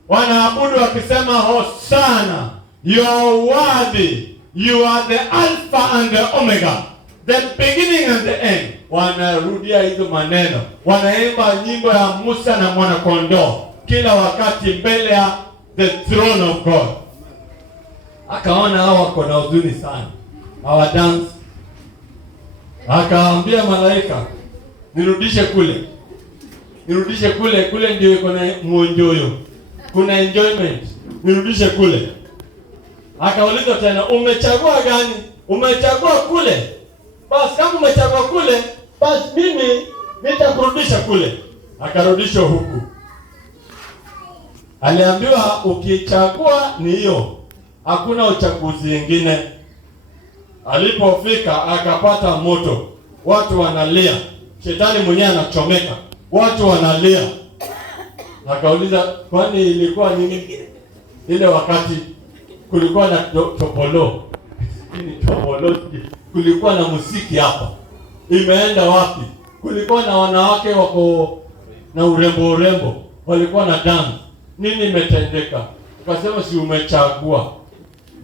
wanaabudu wakisema Hosanna, you are worthy, you are the Alpha and the Omega, the beginning and the end. Wanarudia hizo maneno, wanaimba nyimbo ya Musa na mwana kondoo kila wakati mbele ya the throne of God. Akaona hao wako na huzuni sana, hawa dance. Akaambia malaika, nirudishe kule ndio iko na muonjoyo, kuna enjoyment, nirudishe kule. Akauliza tena, umechagua gani? Umechagua kule? Basi kama umechagua kule, basi mimi nitakurudisha kule. Akarudishwa huku. Aliambiwa ukichagua ni hiyo, hakuna uchaguzi mwingine. Alipofika akapata moto, watu wanalia, shetani mwenyewe anachomeka, watu wanalia. Akauliza, kwani ilikuwa nini? Ile wakati kulikuwa na topolo, kulikuwa na muziki hapa, imeenda wapi? Kulikuwa na wanawake wako na urembo, walikuwa na dance. Nini imetendeka? Akasema si umechagua,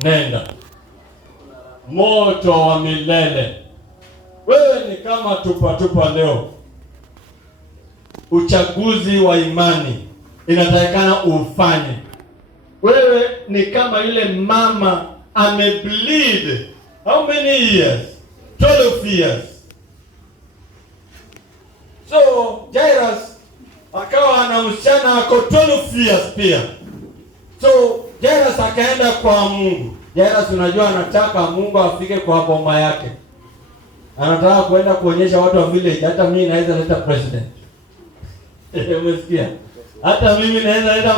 nenda. Moto wa milele. Wewe ni kama Tupatupa leo. Uchaguzi wa imani inatakikana ufanye. Wewe ni kama yule mama amebleed. How many years? 12 years. So Jairus akawa na msichana ako 12 years pia. So Jairus akaenda kwa Mungu. Jairus unajua anataka Mungu afike kwa boma yake. Anataka kuenda kuonyesha watu wa village, hata mimi naweza leta president. Umesikia? Hata mimi naweza leta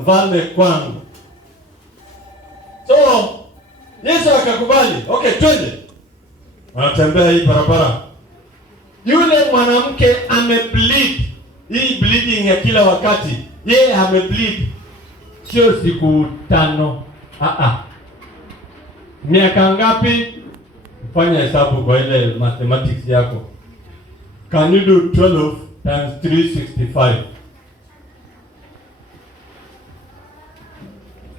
mfalme kwangu. So Yesu akakubali. Okay, twende. Wanatembea hii barabara. Yule mwanamke amebleed. Hii bleeding ya kila wakati. Yeye amebleed. Sio siku 5. Miaka ngapi? Fanya hesabu kwa ile mathematics yako. Can you do 12 times 365?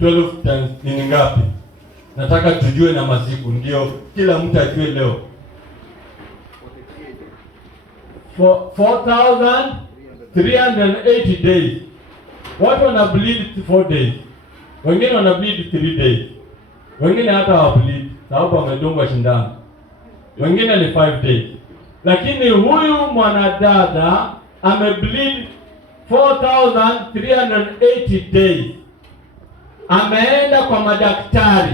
12 times ni ngapi? Nataka tujue na masiku, ndio kila mtu ajue leo. 4,380 days. Watu wana bleed 4 days, wengine wana bleed 3 days, wengine hata wa bleed sababu wamedungwa shindano, wengine ni 5 days. Lakini huyu mwanadada amebleed 4,380 days. Ameenda kwa madaktari,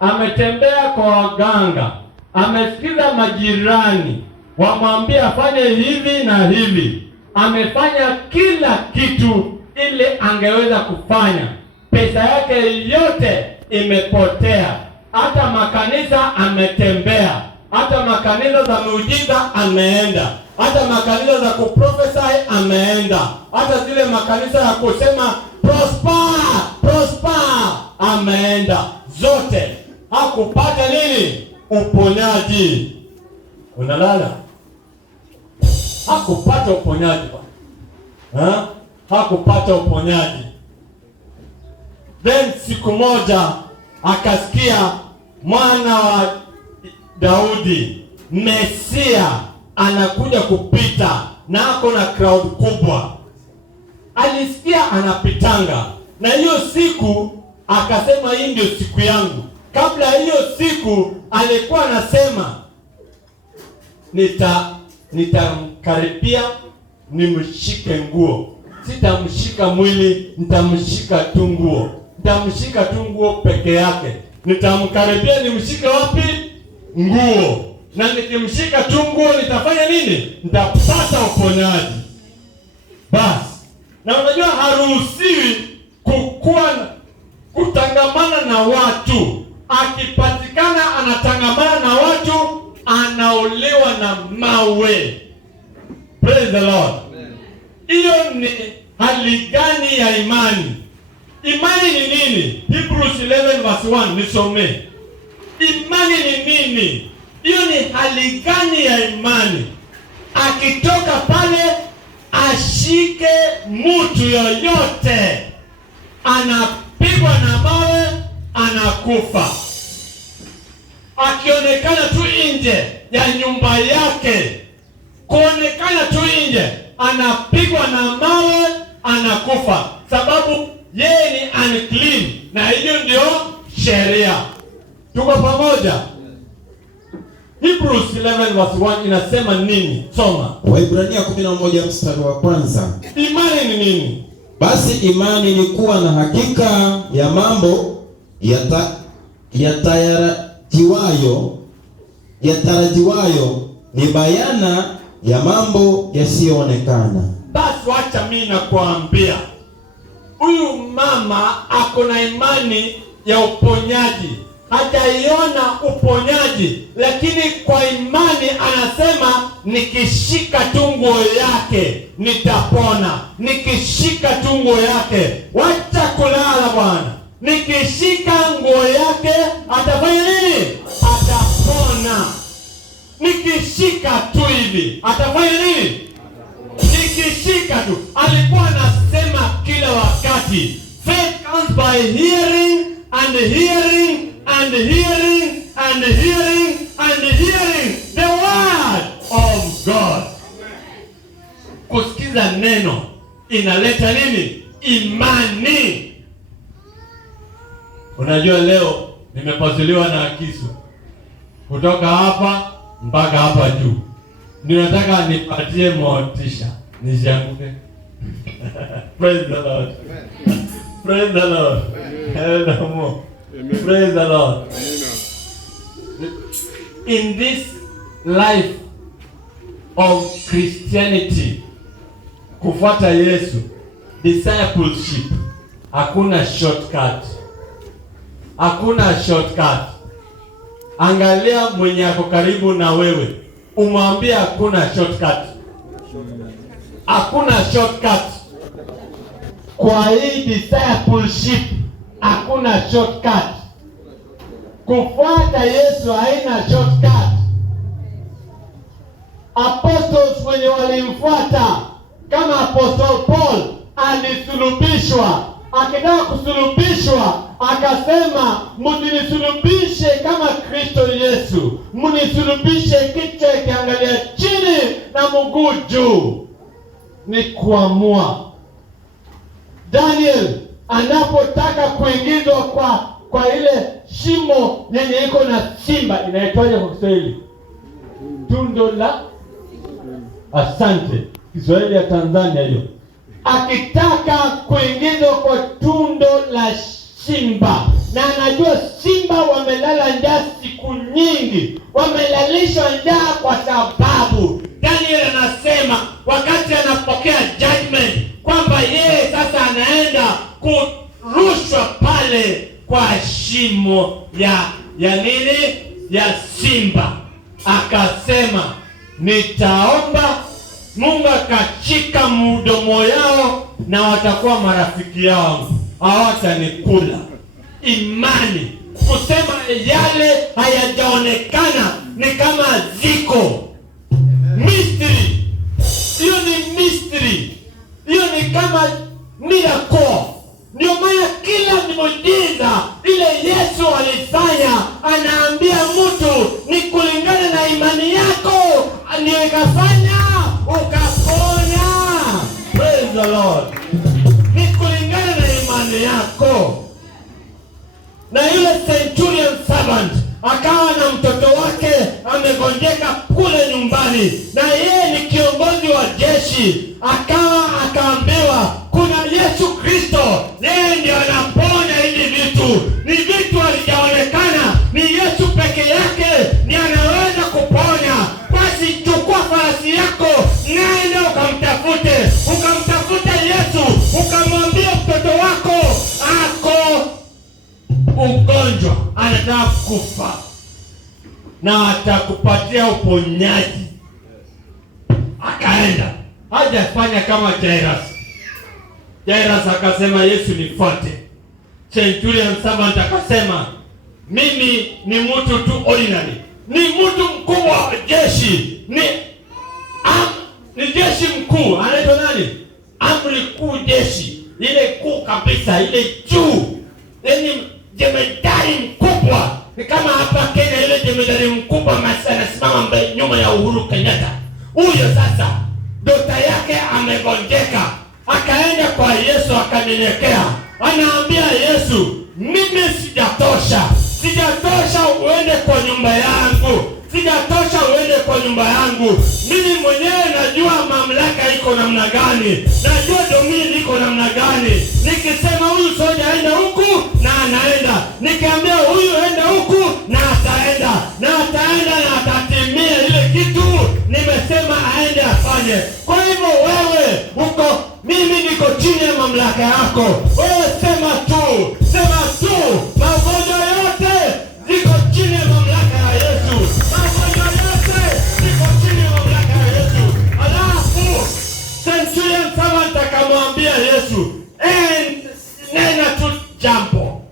ametembea kwa waganga, amesikiza majirani wamwambia afanye hivi na hivi. Amefanya kila kitu ile angeweza kufanya. Pesa yake yote imepotea. Hata makanisa ametembea, hata makanisa za muujiza ameenda, hata makanisa za kuprophesy ameenda, hata zile makanisa ya kusema prosper ameenda. Zote hakupata nini? Uponyaji. Unalala, hakupata uponyaji bwana, hakupata uponyaji. Then siku moja akasikia mwana wa Daudi, Mesia, anakuja kupita na ako na crowd kubwa. Alisikia anapitanga, na hiyo siku akasema hii ndio siku yangu. Kabla hiyo siku alikuwa anasema nitamkaribia nimshike nguo. Sitamshika mwili, nitamshika tu nguo. Nitamshika tu nguo peke yake. Nitamkaribia nimshike wapi? Nguo. Na nikimshika tu nguo nitafanya nini? Nitapata uponyaji. Basi. Na unajua haruhusiwi kutangamana na watu. Akipatikana anatangamana na watu, anaolewa na mawe. Praise the Lord. Hiyo ni hali gani ya imani? Imani ni nini? Hebrews 11 verse 1 nisome. Imani ni nini? Hiyo ni hali gani ya imani? Akitoka pale ashike mtu yoyote, anapigwa na mawe, anakufa. Akionekana tu nje ya nyumba yake, kuonekana tu nje, anapigwa na mawe, anakufa, sababu yeye ni unclean, na hiyo ndio sheria. Tuko pamoja? Hebrews 11 verse 1 inasema nini? Soma. Waebrania 11 mstari wa kwanza. Imani ni nini? Basi imani ni kuwa na hakika ya mambo yatarajiwayo, ni bayana ya mambo yasiyoonekana. Basi wacha mimi nakwambia, huyu mama ako na imani ya uponyaji. Hajaiona uponyaji, lakini kwa imani anasema nikishika tu nguo yake nitapona. Nikishika tu nguo yake, wacha kulala bwana. Nikishika nguo yake atafanya nini? Atapona. Nikishika tu hivi atafanya nini? Nikishika tu. Alikuwa anasema kila wakati, faith comes by hearing and hearing and hearing and hearing and hearing the word of God. Kusikiza neno inaleta nini? Imani. Unajua leo nimepasuliwa na kisu kutoka hapa mpaka hapa juu. Ninataka nipatie motisha nisianguke. Praise the Lord. Praise the Lord. Praise the Lord. In this life of Christianity, kufuata Yesu, discipleship, hakuna shortcut. Hakuna shortcut. Angalia mwenye ako karibu na wewe, umwambie hakuna shortcut. Hakuna shortcut. Kwa hii discipleship hakuna shortcut. Kufuata Yesu haina shortcut. Apostles wenye walimfuata, kama Apostle Paul alisulubishwa, akitaka kusulubishwa akasema msinisulubishe kama Kristo Yesu, mnisulubishe kichwa kiangalia chini na mguu juu. Ni kuamua. Daniel anapotaka kuingizwa kwa ile shimo yenye iko na simba, inaitwaje kwa Kiswahili? Tundo la, asante, Kiswahili ya Tanzania hiyo. Akitaka kuingizwa kwa tundo la simba, na anajua simba wamelala njaa siku nyingi, wamelalishwa njaa kwa sababu Daniel anasema wakati anapokea judgment kwamba yeye sasa anaenda kurushwa pale kwa shimo ya nini? Ya simba. Akasema nitaomba Mungu akashika mdomo yao na watakuwa marafiki yangu, hawatanikula. Imani kusema yale hayajaonekana ni kama ziko mystery. Hiyo ni mystery, hiyo ni kama miracle. Ndio maana kila muujiza ile Yesu alifanya, anaambia mtu ni kulingana na imani yako ndio ikafanya ukaponya. Praise the Lord. Ni kulingana na imani yako. Na yule centurion servant akawa na mtoto wake amegonjeka kule nyumbani, na yeye ni kiongozi wa jeshi. Akaambiwa kuna Yesu Kristo, yeye ndiye anaponya hivi vitu. Ni vitu halijaonekana, ni Yesu peke yake ndiye anaweza kuponya. Basi chukua farasi yako, nenda ukamtafute Yesu, ukamwambia mtoto wako ako ugonjwa, anataka kufa, na atakupatia uponyaji. Akaenda, hajafanya kama Jairus akasema Yesu nifuate. Centurion servant akasema mimi ni mtu tu ordinary, ni mtu mkubwa wa jeshi, ni jeshi mkuu. Anaitwa nani? Amri kuu jeshi, ile kuu kabisa, ile juu, yani jemedari mkubwa. Ni kama hapa Kenya ile jemedari mkubwa anasimama mbele nyuma ya Uhuru Kenyatta. Huyo sasa dota yake amegonjeka, akaenda kwa Yesu akanyenyekea, anaambia Yesu, mimi sijatosha uende kwa nyumba yangu, mimi mwenyewe najua mamlaka iko namna gani, najua domini iko namna gani. Nikisema huyu soja aenda huku na anaenda, nikiambia huyu enda huku na ataenda na atatimia ile kitu nimesema aende afanye. Kwa hivyo wewe uko, mimi niko chini ya mamlaka yako. Wewe sema tu, magonjwa yote ziko chini ya mamlaka ya Yesu. Magonjwa yote ziko chini ya mamlaka ya Yesu. Alafu centurion servant akamwambia Yesu, nena tu jambo.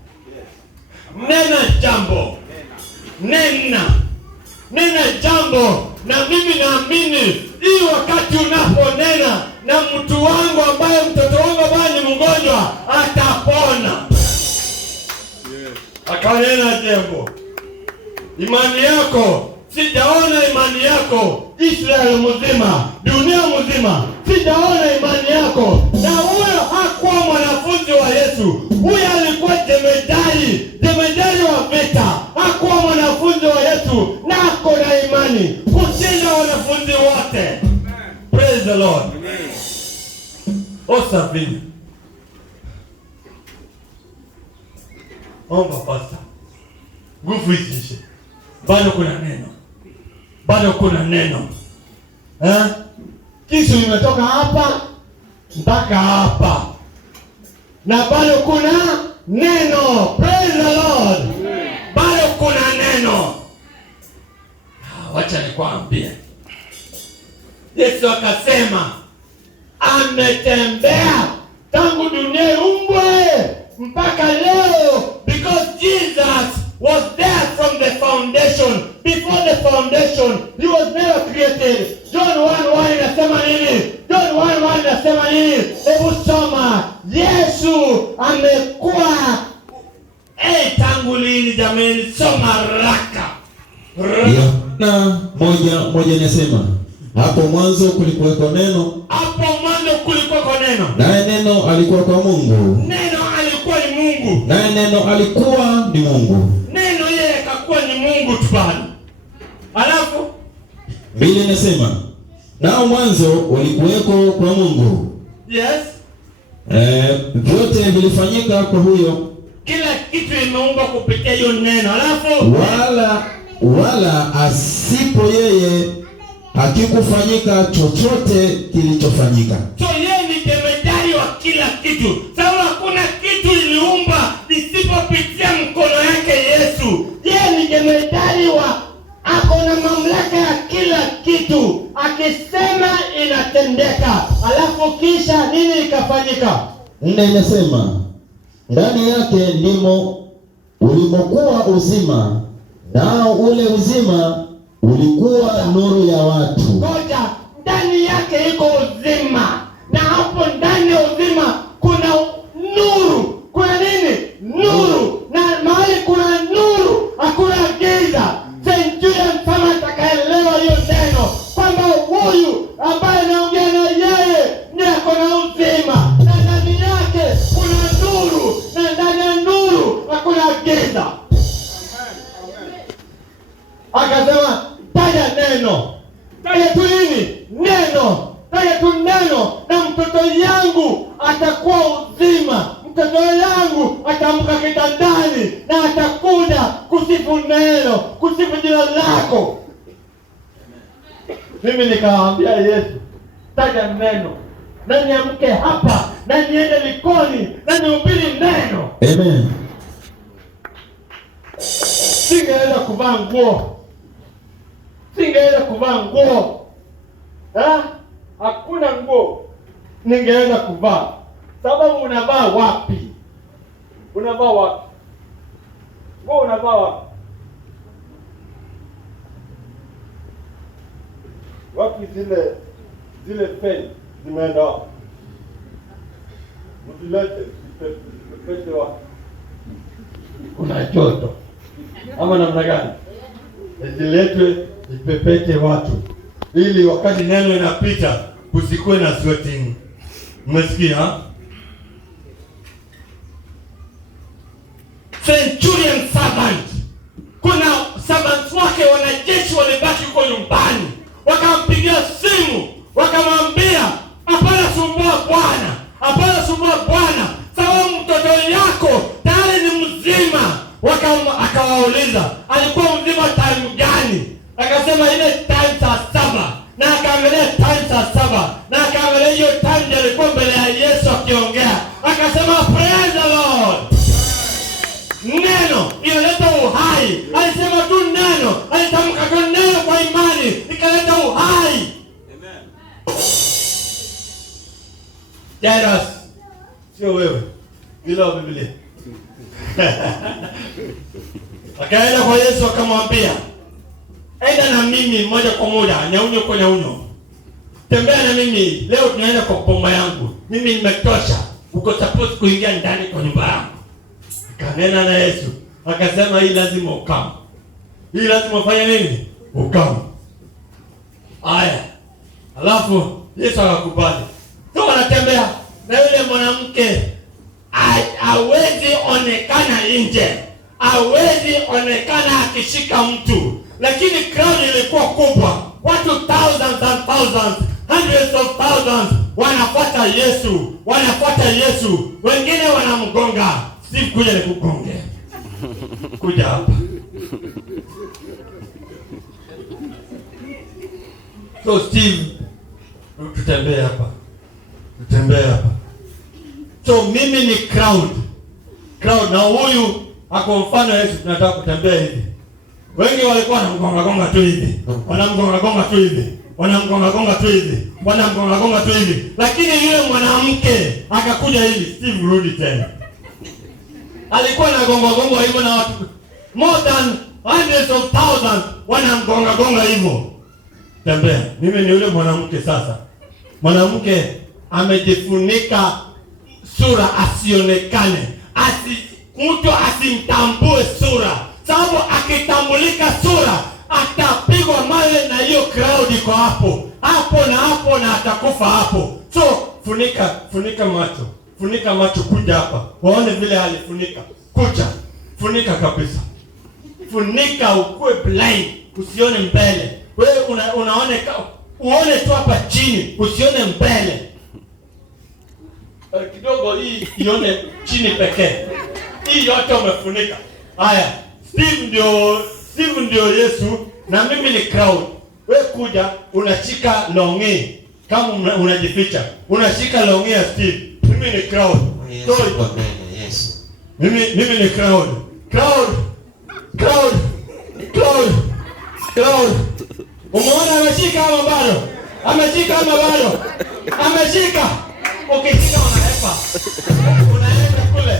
Nena jambo, na mimi naamini hii wakati unaponena na mtu wangu ambaye mtoto wangu ambaye ni mgonjwa atapona. Akanena jambo. Imani yako, sijaona imani yako Israeli mzima, dunia mzima, sijaona imani yako. Na huyo hakuwa mwanafunzi wa Yesu, huyo alikuwa jemedari wa vita. Hakuwa mwanafunzi wa Yesu na ako na imani kushinda wanafunzi wote. Praise the Lord. Osafini. Omba pastor. Nguvu isishe. Bado kuna neno. Kisu imetoka hapa mpaka hapa, na bado kuna neno. Praise the Lord. Bado kuna neno. Wacha nikwambie, Yesu akasema ametembea tangu dunia iumbwe mpaka leo, because Jesus was there from the foundation. Before the foundation, he was never created. John 1:1 inasema nini? Hebu soma. Yesu amekuwa Jamani, soma raka. Yohana 1:1 inasema, hapo mwanzo kulikuwa neno. Hapo mwanzo kulikuwa neno. Naye neno alikuwa kwa Mungu. Neno alikuwa ni Mungu. Naye neno alikuwa ni Mungu. Neno yeye akakuwa ni Mungu tu bali. Alafu 2 inasema, nao mwanzo ulikuweko kwa Mungu. Yes. Vyote vilifanyika kwa huyo. Kila kitu imeumbwa kupitia hiyo neno. Alafu wala asipo yeye hakikufanyika chochote kilichofanyika. So yeye ni jemedari wa kila kitu. Sababu hakuna kitu iliumba isipopitia mkono yake Yesu. Yeye ni jemedari wa, ako na mamlaka ya kila kitu. Akisema inatendeka. Alafu kisha nini ikafanyika? 4 inasema, ndani yake ndimo ulimokuwa uzima, nao ule uzima ulikuwa nuru ya watu. Ngoja, ndani yake iko uzima. Na hapo ndani ya uzima kuna nuru. Kuna nini? Nuru. Na mahali kuna nuru hakuna giza. Centurion kama atakaelewa hiyo neno kwamba huyu ambaye anaongea na yeye ndiye ako na uzima. Na ndani yake kuna nuru. Na ndani ya nuru hakuna giza. Akasema taja neno. Taja tu nini? Neno. Taja tu neno na mtoto yangu atakuwa uzima. Mtoto yangu ataamka kitandani na atakuja kusifu neno, kusifu jina lako. Mimi nikawaambia Yesu, taja neno. Na niamke hapa, na niende Likoni, na nihubiri neno. Amen. Singeweza kuvaa nguo. Singeweza kuvaa nguo. Hakuna nguo ningeweza kuvaa. Sababu unavaa wapi? Unavaa wapi? Nguo unavaa wapi? Wapi zile peni zimeenda wapi? Mtilete pete wapi? Kuna joto ama namna gani? Ziletwe ipepete watu ili wakati neno inapita kusikuwe na sweating. Umesikia? Centurion servant. Kuna servants wake wanajeshi walibaki huko nyumbani. Wakampigia simu, wakamwambia, hapana sumbua Bwana. Hapana sumbua Bwana. Sababu mtoto yako tayari ni mzima. Akawauliza, alikuwa mzima time gani? Akasema ile time saa 7. Na akaangalia time saa 7. Na akaangalia hiyo time ndio alikuwa mbele ya Yesu akiongea. Akasema praise the Lord. Neno inaleta uhai. Alisema tu neno. Alitamka kwa neno kwa imani. Ikaleta uhai. Amen. Jairus, sio wewe. Bila Biblia. Akaenda kwa Yesu akamwambia, enda na mimi moja kwa moja, nyaunyo kwa nyaunyo. Tembea na mimi, leo tunaenda kwa pomba yangu. Mimi nimetosha. Uko supposed kuingia ndani kwa nyumba yangu. Kanena na Yesu. Akasema hii lazima ukamu. Hii lazima ufanye nini? Ukamu. Aya. Alafu Yesu akakubali. So anatembea na yule mwanamke hawezi onekana nje. Hawezi onekana akishika mtu. Lakini crowd ilikuwa kubwa. Watu thousands and thousands, hundreds of thousands wanafuata Yesu. Wanafuata Yesu. Wengine wanamgonga. Steve, kuja nikugonge. Kuja hapa. So Steve, tutembee hapa. Tutembee hapa. So mimi ni crowd. Crowd na huyu ako mfano Yesu, tunataka kutembea hivi. Wengi walikuwa wanamgonga tu hivi. Wanamgonga tu hivi. Wanamgonga tu hivi. Wanamgonga tu hivi. Lakini yule mwanamke akakuja hivi. Steve, rudi tena. Alikuwa na gonga hivyo na watu more than hundreds of thousands wanamgonga hivyo. Tembea. Mimi ni yule mwanamke sasa. Mwanamke amejifunika sura asionekane. Mtu asimtambue sura. sababu akitambulika sura atapigwa mawe na hiyo crowd iko hapo na atakufa hapo. So funika macho, kuja hapa waone vile alifunika. Kuja, funika kabisa, funika, ukue blind, usione mbele. Wewe uone tu hapa chini, usione mbele. Kidogo hii ione chini pekee. Hii yote umefunika. Haya, Steve ndio Yesu na mimi ni crowd. Wewe kuja unashika longi kama unajificha. Unashika longi ya Steve. Mimi ni crowd. Sorry. Yes. Mimi ni crowd. Umeona ameshika ama bado? Ameshika ama bado? Ameshika. Ukishika unahepa. Unaenda kule.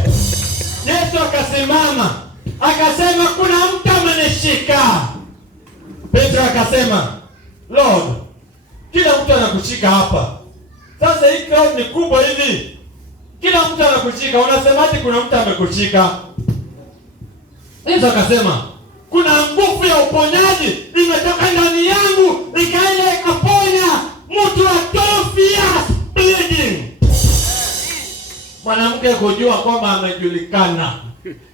Yesu akasimama. Akasema kuna mtu amenishika. Petro akasema, Lord, kila mtu anakushika hapa. Sasa hii crowd ni kubwa hivi. Kila mtu anakushika. Unasemaje kuna mtu amekushika? Yesu akasema, kuna nguvu ya uponyaji imetoka ndani yangu, ikaenda ikaponya mtu wa 12 years bleeding. Mwanamke kujua kwamba amejulikana.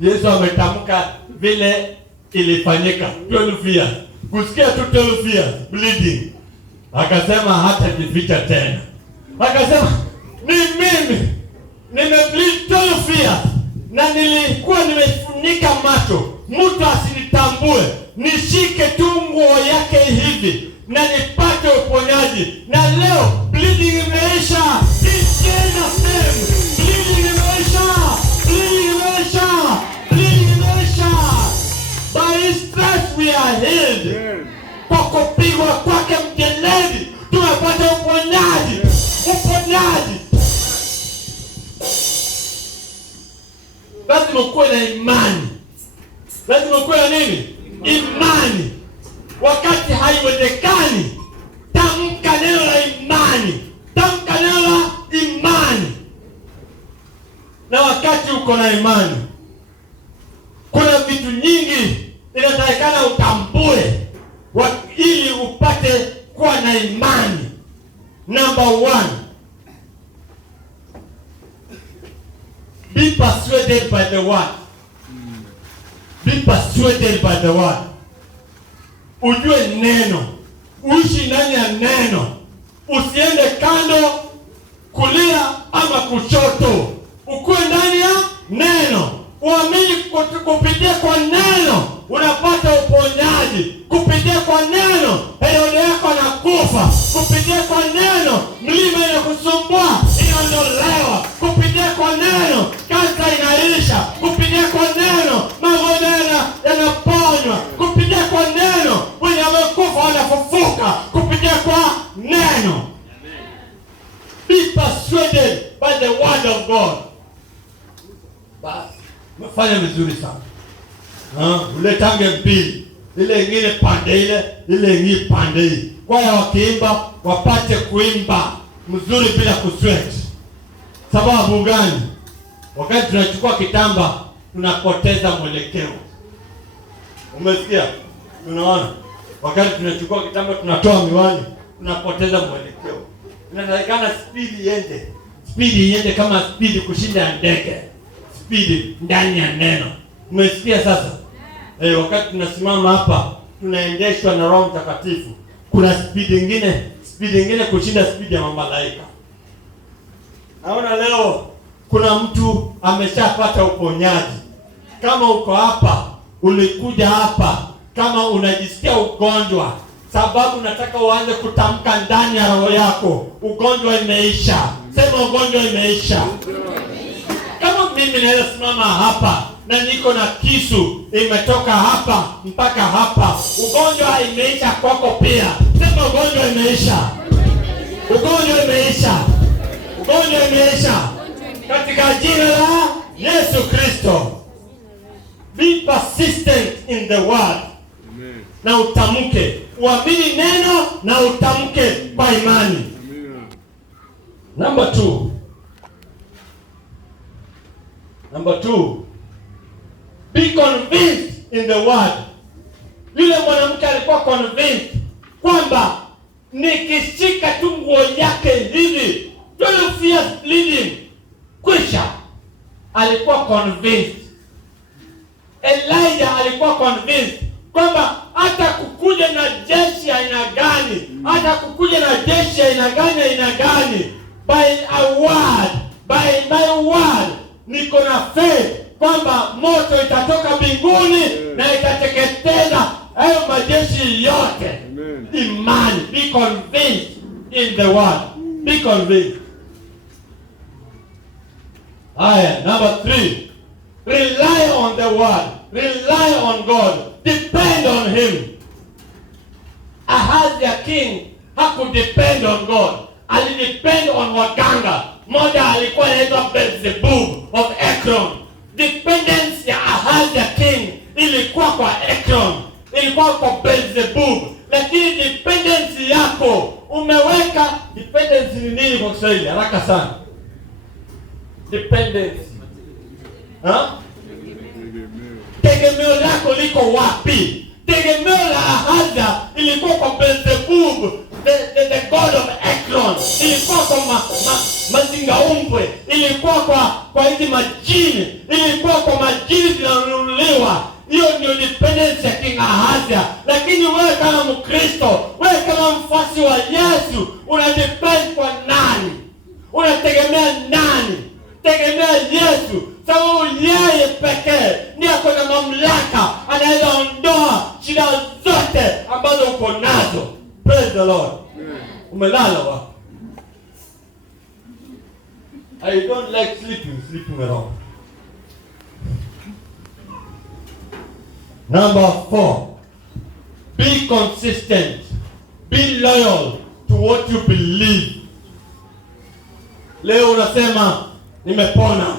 Yesu ametamka vile ilifanyika 12 years. Kusikia tu 12 years bleeding. Akasema hata jificha tena. Akasema ni mimi nimebleed 12 years na nilikuwa nimefunika macho. Mtu asinitambue. Nishike tu nguo yake hivi na nipate uponyaji. Na leo bleeding imeisha. By his stripes we are healed. Kwa kupigwa kwake mjeledi tumepata uponyaji. Lazima kuwe na imani. Lazima kuwe na nini? Imani. Wakati haiwezekani, tamka neno la imani. Tamka neno la imani. Na wakati uko na imani, kuna vitu nyingi inatakikana utambue ili upate kuwa na imani. Number 1, be persuaded by the word. Be persuaded by the word. Ujue neno. Uishi ndani ya neno. Usiende kando, kulia ama kushoto. Ukue ndani ya neno. Uamini kupitia kwa neno unapata uponyaji. Kupitia kwa neno Herode yako anakufa. Kupitia kwa neno mlima inakusumbua inaondolewa. Kupitia kwa neno kansa inaisha. Kupitia kwa neno magonjwa yanaponywa. Kupitia kwa neno wenye wamekufa wanafufuka. Kupitia kwa neno. Be persuaded by the word of God. Basi umefanya vizuri sana. Uletange mbili. Ile ingine pande ile ingine pande hii. Kwaya wakiimba wapate kuimba mzuri bila kusweat. Sababu gani? Wakati tunachukua kitamba tunapoteza mwelekeo. Umesikia? Unaona? Wakati tunachukua kitamba tunatoa miwani tunapoteza mwelekeo. Inatakikana speed iende kama speed kushinda ndege. Speed ndani ya neno. Umesikia sasa? Wakati tunasimama hapa tunaendeshwa na Roho Mtakatifu. Kuna speed ingine kushinda speed ya malaika. Naona leo kuna mtu ameshapata uponyaji. Kama uko hapa, ulikuja hapa kama unajisikia ugonjwa, sababu nataka uanze kutamka ndani ya roho yako, ugonjwa imeisha. Sema ugonjwa imeisha. Kama mimi naweza simama hapa na niko na kisu imetoka hapa mpaka hapa, ugonjwa imeisha kwako pia. Sema ugonjwa imeisha. Ugonjwa imeisha. Ugonjwa imeisha. Katika jina la Yesu Kristo. Be persistent in the word. Amen. Na utamke. Uamini neno na utamke kwa imani. Amen. Number 2. Be convinced in the word. Yule mwanamke alikuwa convinced kwamba nikishika tu nguo yake hivi 12 years bleeding kwisha. Alikuwa convinced. Elijah alikuwa convinced kwamba hata kukuja na jeshi aina gani, hata kukuja na jeshi aina gani, by a word, by my word, niko na faith kwamba moto itatoka mbinguni na itateketeza hayo majeshi yote. Imani, be convinced in the word, be convinced. Number 3, rely on the word, rely on God, depend on him. Ahazia king hakudepend on God, alidepend on waganga. Mmoja alikuwa anaitwa Beelzebub of Ekron. Dependence ya Ahazia king ilikuwa kwa Ekron, ilikuwa kwa Beelzebub. Lakini dependence yako umeweka, dependence ni nini kwa Kiswahili? Haraka sana. Dependence. Tegemeo lako liko wapi? Tegemeo la Ahazia ilikuwa kwa Beelzebub, the god of Ekron. Ilikuwa kwa mazingaumbwe, ilikuwa kwa hizi majini, ilikuwa kwa majini zinanunuliwa. Hiyo ndio dependence ya King Ahazia. Lakini wewe kama Mkristo, wewe kama mfuasi wa Yesu, unadepend kwa nani? Unategemea nani? Tegemea Yesu, sababu yeye pekee ndiye ako na mamlaka, anaweza ondoa shida zote ambazo uko nazo. Praise the Lord. Umelala wapi? I don't like sleeping around. Number 4, be consistent, be loyal to what you believe. Leo unasema nimepona.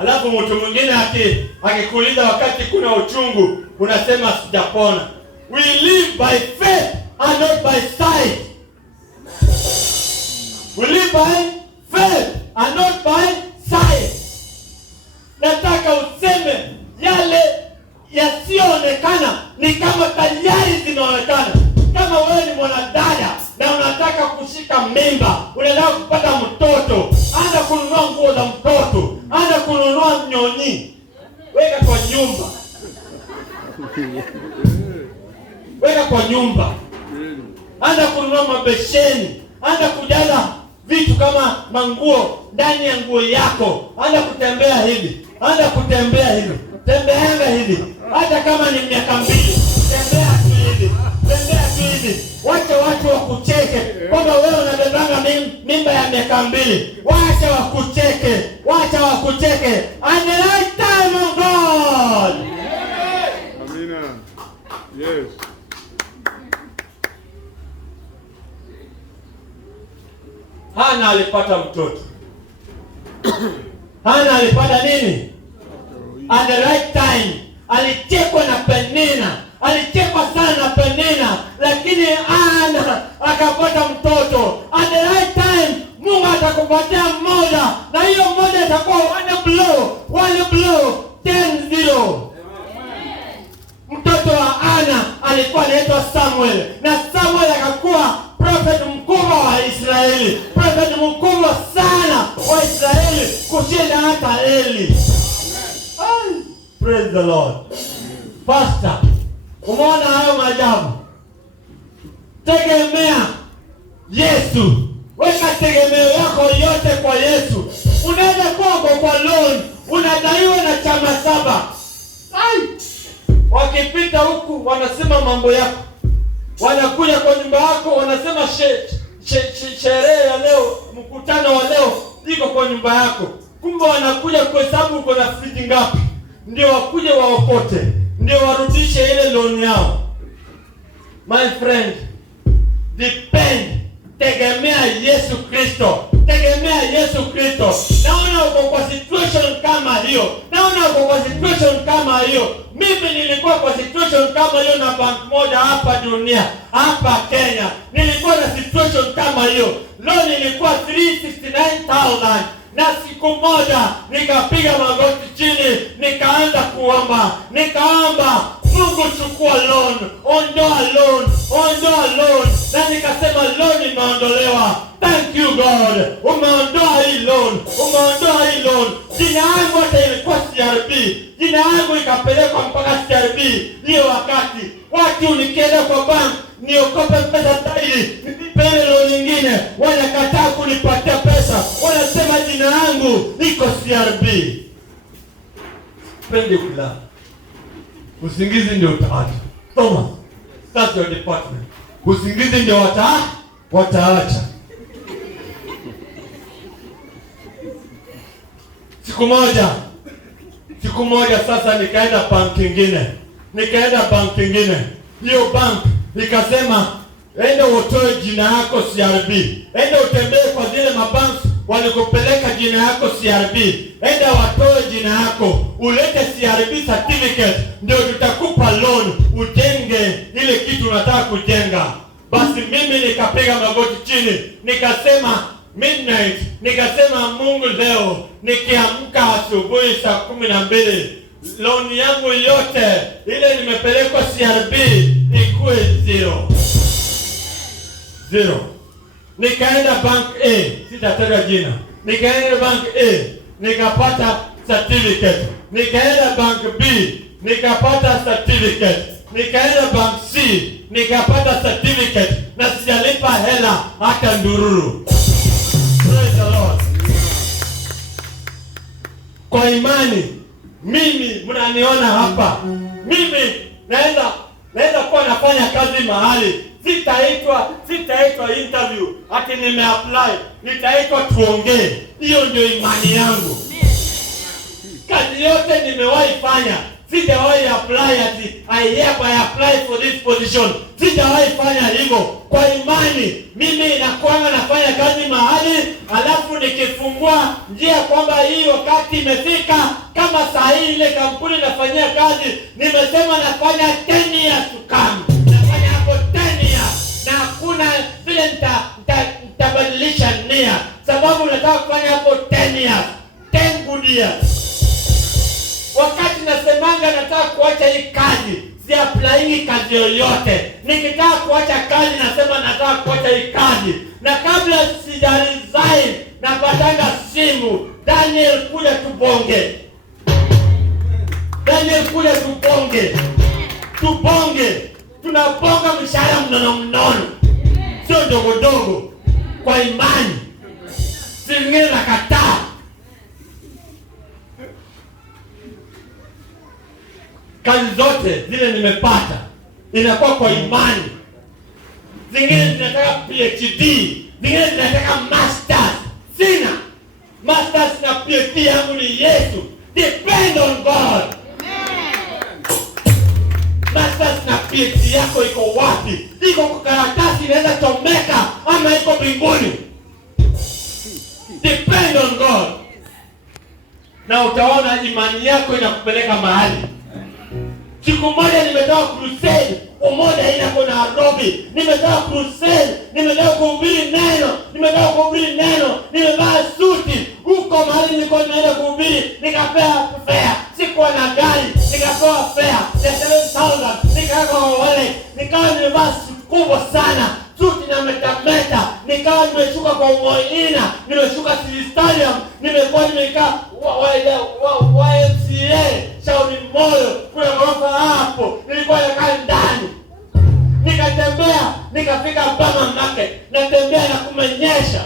Alafu mtu mwingine akikuuliza wakati kuna uchungu, unasema sijapona. We live by faith and not by sight. We live by faith and not by sight. Nataka useme yale yasiyoonekana ni kama tayari zinaonekana. Kama wewe ni mwanadada na unataka kushika mimba, unataka kupata mtoto, anza kununua nguo za mtoto, anza kununua nyonyi, weka kwa nyumba. Weka kwa nyumba. Anza kununua mabesheni, anza kujaza vitu kama manguo ndani ya nguo yako. Anza kutembea hivi, tembeanga hivi. Hata kama ni miaka 2, tembea tu hivi. Wacha watu wakucheke kwamba wewe unabebanga mimba ya miaka 2. Wacha wakucheke. And the right time of God. Amina. Yes. Hana alipata mtoto. Hana alipata nini? At the right time. Alichekwa na Penina. Alichekwa sana na Penina, lakini Hana akapata mtoto. At the right time, Mungu atakupatia mmoja, na hiyo mmoja itakuwa one blow 10-0. Mtoto wa Hana alikuwa anaitwa Samuel, na Samuel akakuwa prophet mkubwa wa Israeli, prophet mkubwa sana wa Israeli kushinda hata Eli. Praise the Lord. Pastor, umeona hayo maajabu? Tegemea Yesu. Weka tegemeo yako yote kwa Yesu. Unaweza kuwa kwa loan, unadaiwa na chama 7. Wakipita huku wanasema mambo yako. Wanakuja kwa nyumba yako wanasema sherehe ya leo, mkutano wa leo iko kwa nyumba yako. Kumbe wanakuja kuhesabu uko na fiti ngapi, ndio wakuje waokote, ndio warudishe ile loan yao. My friend, tegemea Yesu Kristo. Tegemea Yesu Kristo. Naona uko kwa situation kama hiyo. Mimi nilikuwa kwa situation kama hiyo na bank moja hapa Kenya. Nilikuwa na situation kama hiyo. Loan ilikuwa 369,000. Na siku moja nikapiga magoti chini, nikaanza kuomba, nikaomba, Mungu chukua loan, ondoa loan, ondoa loan. Na nikasema loan imeondolewa. Thank you God, umeondoa hii loan, umeondoa hii loan. Jina yangu hata ilikuwa CRB, jina yangu ikapelekwa mpaka CRB. Hiyo wakati watu nikienda kwa bank niokope pesa zaidi, nipele loan nyingine, wanakataa kunipatia pesa, wanasema jina yangu iko CRB. Pendi kulala, usingizi ndio utaacha. Thomas, that's your department. Usingizi ndio wataacha. Siku moja sasa nikaenda bank nyingine. Hiyo bank ikasema enda utoe jina yako CRB. Enda utembee kwa zile mabanks walikupeleka jina yako CRB. Enda watoe jina yako, ulete CRB certificate, ndio tutakupa loan ujenge ile kitu unataka kujenga. Basi mimi nikapiga magoti chini, nikasema midnight, nikasema Mungu, leo nikiamka asubuhi saa 12 loan yangu yote ile nimepelekwa CRB ikuwe zero. Nikaenda bank A, sitataja jina. Nikaenda bank A, nikapata certificate. Nikaenda bank B, nikapata certificate. Nikaenda bank C, nikapata certificate, na sijalipa hela hata ndururu. Praise the Lord. Kwa imani mimi mnaniona hapa, mimi naweza kuwa nafanya kazi mahali, sitaitwa interview ati nimeapply, nitaitwa tuongee. Hiyo ndio imani yangu. Kazi yote nimewahi fanya, sijawahi apply ati I hereby apply for this position. Sijawahi fanya hivyo. Kwa imani mimi nakuanga nafanya kazi mahali, alafu nikifungua njia kwamba hii wakati imefika, kama saa hii ile kampuni nafanyia kazi, nimesema nafanya 10 years to come. Nafanya hapo 10 years. Na hakuna vile nitabadilisha nia, sababu nataka kufanya hapo 10 years. 10 good years. Wakati nasemanga nataka kuacha hii kazi, si applying kazi yoyote. Nikitaka kuacha kazi nasema nataka kuacha hii kazi. Na kabla sija resign napatanga simu, Daniel kuja tubonge. Daniel kuja tubonge. Tunabonga mshahara mnono. Sio dogo. Kwa imani. Singine nakataa. Kazi zote zile nimepata inakuwa kwa imani. Zingine zinataka PhD, zingine zinataka masters. Sina masters na PhD, yangu ni Yesu. Depend on God. Masters na PhD yako iko wapi? Iko kwa karatasi inaweza chomeka, ama iko mbinguni? Depend on God. Na utaona imani yako inakupeleka mahali. Siku moja nimetoka crusade, umoja inako Nairobi. Nimetoka crusade, nimetoka kuhubiri neno, nimevaa suti. Huko mahali nilikuwa naenda kuhubiri, nikapewa fare. Sikuwa na gari, nikapewa fare ya 7,000, nikaweka wallet. Nikawa nimevaa suti kubwa sana, suti na metameta. Nikawa nimeshuka kwa Moina, nimeshuka City Stadium, nimekuwa nimekaa YMCA Shauri Moyo, kuna ghorofa hapo. Nilikuwa nakaa ndani. Nikatembea, nikafika Bama Market. Natembea na kumenyesha.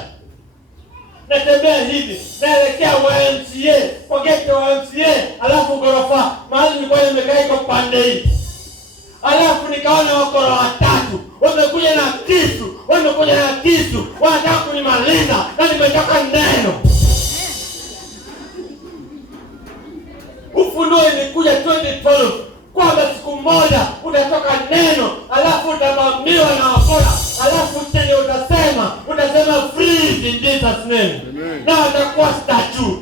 Natembea hivi, naelekea YMCA, kwa gate ya YMCA, alafu ghorofa mahali nilikuwa nimekaa iko pande hii. Alafu nikaona wakora watatu, wamekuja na kisu, wanataka kunimaliza, na nimetoka neno. Ufunuo ilikuja 2012 kwamba siku moja utatoka neno, alafu utavamiwa na wakora, alafu tena utasema free in Jesus name. Na watakuwa statue,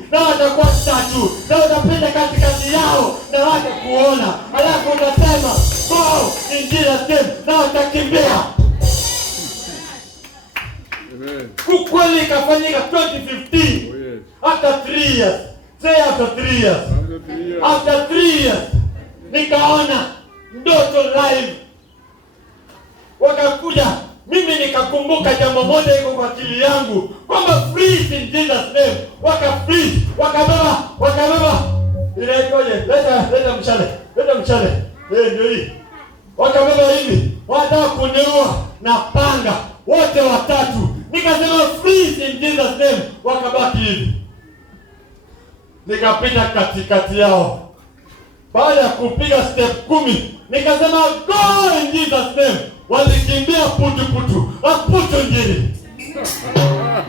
na utapenda katikati yao na watakuona, alafu utasema go in Jesus name, na watakimbia. Ukweli ikafanyika 2015. After 3 years. Say after 3 years. After 3 years. Nikaona ndoto live. Wakakuja, mimi nikakumbuka jambo moja iko kwa akili yangu kwamba freeze in Jesus name. Freeze, wakabeba. Ile ikoje? Leta mshale. Ndio hii. Wakabeba hivi, wanataka kuniua na panga wote watatu. Nikasema freeze in Jesus name, wakabaki hivi. Nikapita katikati yao. Baada ya kupiga step 10, nikasema go in Jesus name. Walikimbia putu. Aputo njini.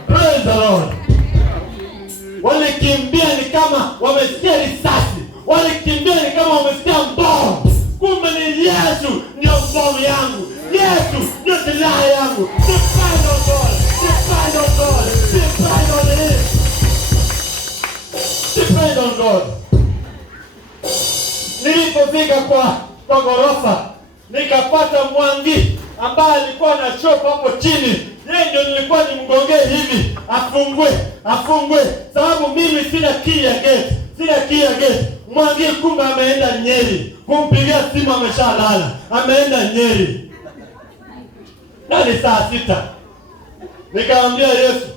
Praise the Lord. Walikimbia ni kama wamesikia risasi. Walikimbia ni kama wamesikia bomu. Kumbe ni Yesu ndio bomu yangu. Yesu ndio silaha yangu. Depend on God. Depend on Him. Depend on God. Nilipofika kwa ghorofa, nikapata Mwangi ambaye alikuwa na shop hapo chini. Yeye ndio nilikuwa nimgongee hivi, afungue. Sababu mimi sina key ya gate. Mwangi kumbe ameenda Nyeri. Kumpigia simu ameshalala. Ameenda Nyeri. Nani saa 6. Nikamwambia Yesu,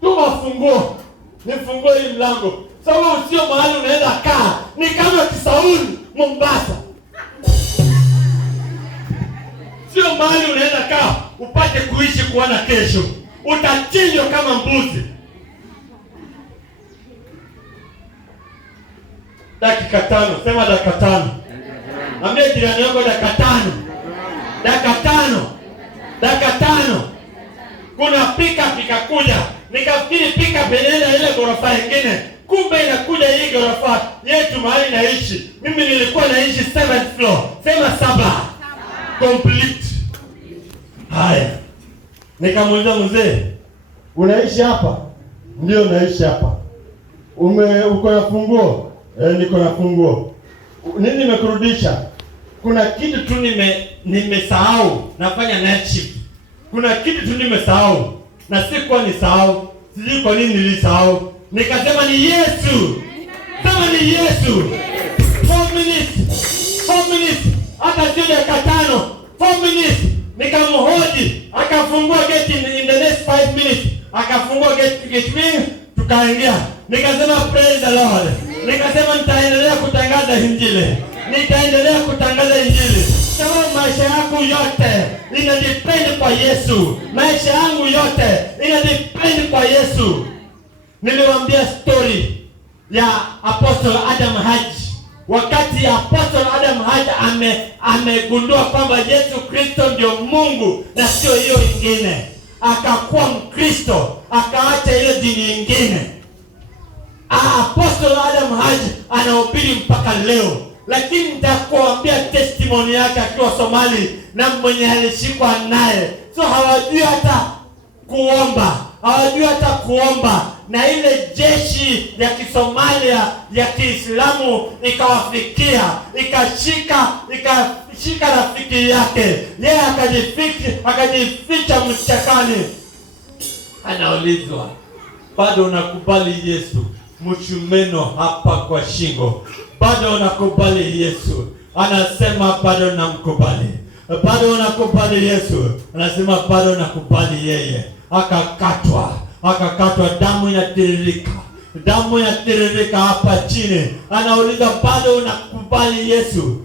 tuma funguo. Nifungue hii mlango. Sababu sio mahali unaenda kaa. Ni kama Kisauni, Mombasa. Sio mahali unaenda kaa upate kuishi kuona kesho. Utachinjwa kama mbuzi. Dakika 5, sema dakika 5. Ambia jirani yako dakika 5. Dakika 5. Kuna pika kuja. Nikafikiri pika benenda ile ghorofa nyingine. Kumbe inakuja hii ghorofa yetu mahali naishi. Mimi nilikuwa naishi 7th floor. Sema 7. Complete. Haya. Nikamuuliza mzee, unaishi hapa? Ndio naishi hapa. Uko na funguo? Niko na funguo. Nini nimekurudisha? Kuna kitu tu nimesahau. Nafanya night shift. Kuna kitu tu nimesahau. Na sikuwa nisahau. Sijui kwa nini nilisahau. Nikasema ni Yesu. Sema ni Yesu. 4 minutes. Hata sio dakika 5. 4 minutes. Nikamhoji. Akafungua gate in the next 5 minutes. Akafungua gate wing. Tukaingia. Nikasema praise the Lord. Nikasema nitaendelea kutangaza Injili. Sababu maisha yangu yote inadepend kwa Yesu. Maisha yangu yote inadepend kwa Yesu. Niliwaambia story ya Apostle Adam Haji. Wakati Apostle Adam Haji amegundua kwamba Yesu Kristo ndio Mungu na sio hiyo ingine. Akakuwa Mkristo, akaacha ile dini nyingine. Apostle Adam Haji anahubiri mpaka leo. Lakini nitakuambia testimony yake akiwa Somali na mwenye alishikwa naye. So hawajui hata kuomba. Na ile jeshi ya Kisomalia ya Kiislamu ikawafikia, ikashika rafiki yake. Yeye akajificha mchakani. Anaulizwa, bado unakubali Yesu? Mchumeno hapa kwa shingo. Bado unakubali Yesu? Anasema bado namkubali. Bado unakubali Yesu? Anasema bado nakubali yeye. Akakatwa, damu inatiririka hapa chini. Anauliza, bado unakubali Yesu?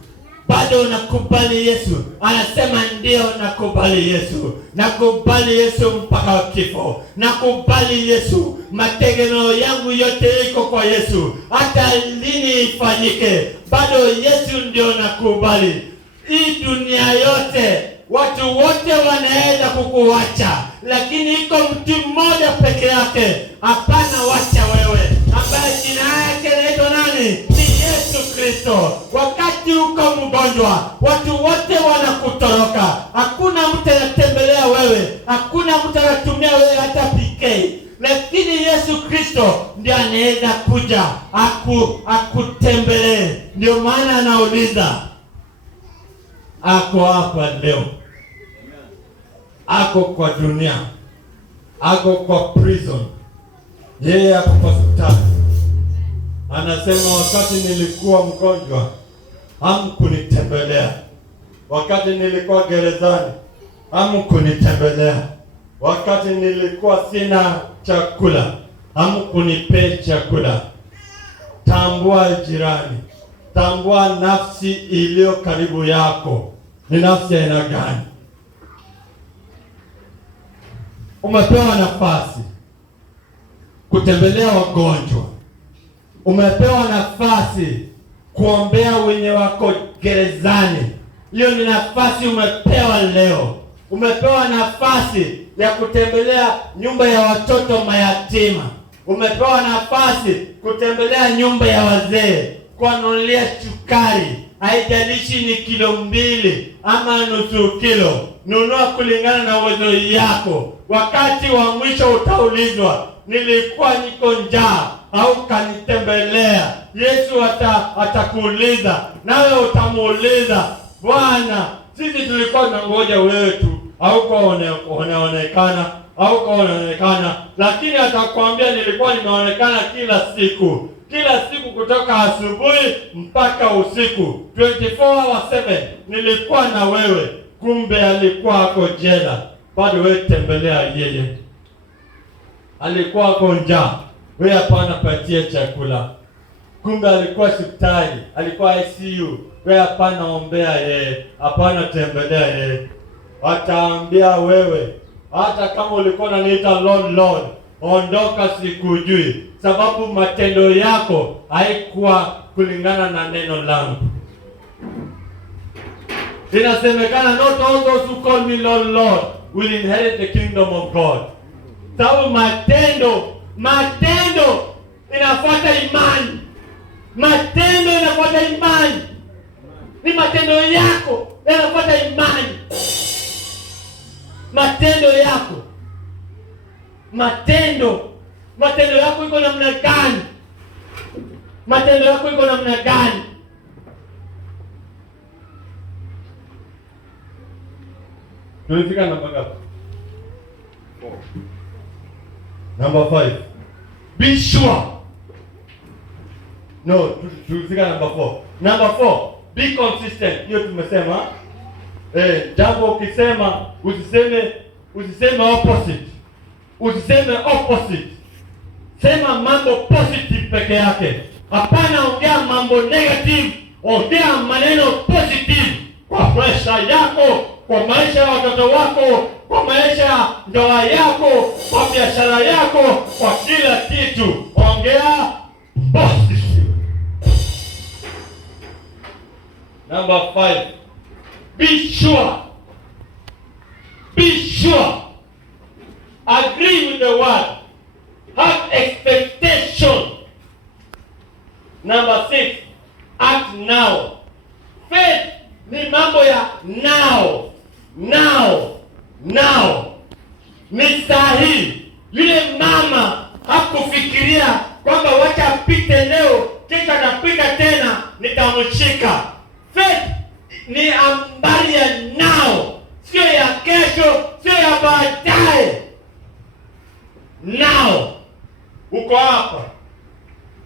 Bado unakubali Yesu? Anasema ndio nakubali Yesu. Nakubali Yesu mpaka kifo. Nakubali Yesu. Mategemeo yangu yote iko kwa Yesu. Hata lini ifanyike, bado Yesu ndio nakubali. Hii dunia yote, watu wote wanaweza kukuacha, lakini iko mtu mmoja peke yake hapana wacha wewe, ambaye jina lake naitwa nani? Ni Yesu Kristo. Wakati uko mgonjwa, watu wote wanakutoroka. Hakuna mtu anatembelea wewe, hakuna mtu anatumia wewe hata PK. Lakini Yesu Kristo ndiye anaweza kuja akutembelee. Ndio maana anauliza, ako hapa leo, ako kwa dunia, ako kwa prison, Yeye ako hospitali. Anasema wakati nilikuwa mgonjwa hamkunitembelea. Wakati nilikuwa gerezani hamkunitembelea. Wakati nilikuwa sina chakula hamkunipea chakula. Tambua jirani. Tambua nafsi iliyo karibu yako. Ni nafsi ya aina gani? Umepewa nafasi kutembelea wagonjwa. Umepewa nafasi kuombea wenye wako gerezani. Hiyo ni nafasi umepewa leo. Umepewa nafasi ya kutembelea nyumba ya watoto mayatima. Umepewa nafasi kutembelea nyumba ya wazee, kuwanunulia sukari. Haijalishi ni kilo 2 ama nusu kilo. Nunua kulingana na uwezo yako. Wakati wa mwisho utaulizwa, nilikuwa niko njaa au kanitembelea? Yesu atakuuliza, nawe utamuuliza, Bwana, sisi tulikuwa tunangoja wewe tu, au kwa unaonekana, lakini atakwambia nilikuwa nimeonekana kila siku kutoka asubuhi mpaka usiku, 24/7 nilikuwa na wewe. Kumbe alikuwa ako jela, bado wewe tembelea yeye. Alikuwa ako njaa, wewe hapana patie chakula. Kumbe alikuwa hospitali, alikuwa ICU, wewe hapana ombea yeye, hapana tembelea yeye. Wataambia wewe, hata kama ulikuwa unaniita Lord, ondoka, sikujui, sababu matendo yako haikuwa kulingana na neno langu. Inasemekana not all those who call me Lord will inherit the kingdom of God. Sababu matendo inafuata imani. Matendo inafuata imani. Ni matendo yako yanafuata imani. Matendo yako iko namna gani? Matendo yako iko namna gani? Tulifika namba ngapi? 4. Number 5. Be sure. No, tulifika number 4. Number 4, be consistent. Hiyo tumesema. Jambo ukisema usiseme opposite. Usiseme opposite. Sema mambo positive peke yake. Hapana ongea mambo negative. Ongea maneno positive kwa maisha yako, kwa maisha ya watoto wako, kwa maisha ya ndoa yako, kwa biashara yako, kwa kila kitu. Ongea positive. Number 5. Be sure. Be sure. Agree with the word. Have expectation. Number 6. Act now. Faith ni mambo ya now. Ni sahihi. Yule mama hakufikiria kwamba wacha apite leo, kisha atapita tena nitamshika. Faith ni habari ya now, sio ya kesho, sio ya baadaye. Now. Uko hapa.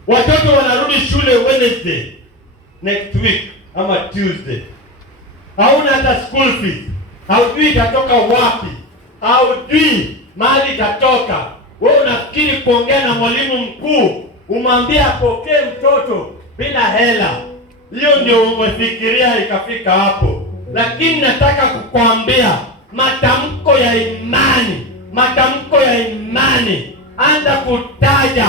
Watoto wanarudi shule Wednesday next week ama Tuesday. Hauna hata school fees. Haujui itatoka wapi. Haujui mahali itatoka. Wewe unafikiri kuongea na mwalimu mkuu, umwambie apokee mtoto bila hela. Hiyo ndio umefikiria ikafika hapo. Lakini nataka kukwambia matamko ya imani. Anza kutaja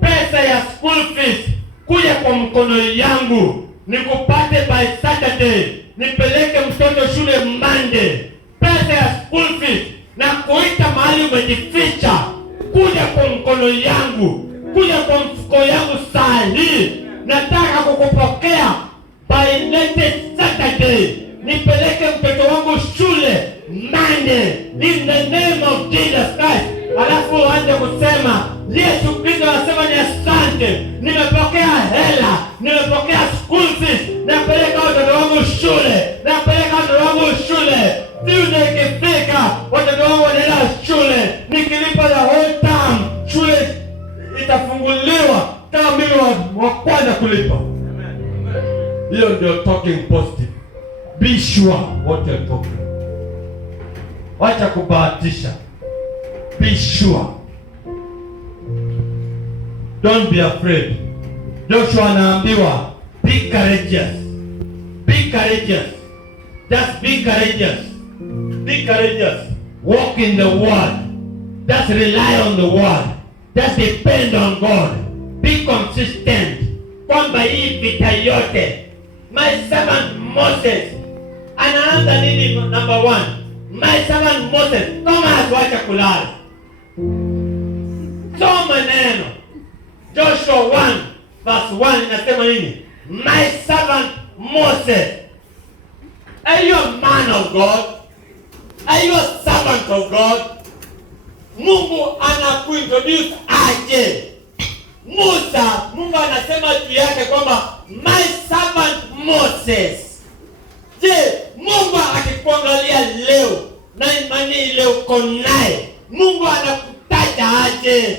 pesa ya school fees kuja kwa mkono yangu, nikupate by Saturday, nipeleke mtoto shule Monday. Pesa ya school fees na kuita mahali umejificha, kuja kwa mkono yangu, kuja kwa mfuko yangu saa hii. Nataka kukupokea by next Saturday, nipeleke mtoto wangu shule Monday in the name of Jesus Christ. Alafu uanze kusema Yesu Kristo anasema ni asante, nimepokea hela, nimepokea school fees, napeleka watoto wangu shule. Tuesday ikifika, watoto wangu wanaenda shule, nikilipa the whole term, shule itakulipa. Hiyo ndio talking positive. Be sure what you're talking. Wacha kubahatisha. Be sure. Don't be afraid. Joshua anaambiwa be courageous. Be courageous. Just be courageous. Be courageous. Walk in the word. Just rely on the word. Just depend on God. Be consistent. Kwamba hii vita yote, my servant Moses anaanza nini? Number 1, my servant Moses. Thomas, wacha kulala. Soma neno. Joshua 1 verse 1 inasema nini? My servant Moses. Are you a man of God? Are you a servant of God? Mungu anakuintroduce aje? Musa, Mungu anasema juu yake kwamba my servant Moses. Je, Mungu akikuangalia leo na imani ile uko naye, Mungu anakutaja aje?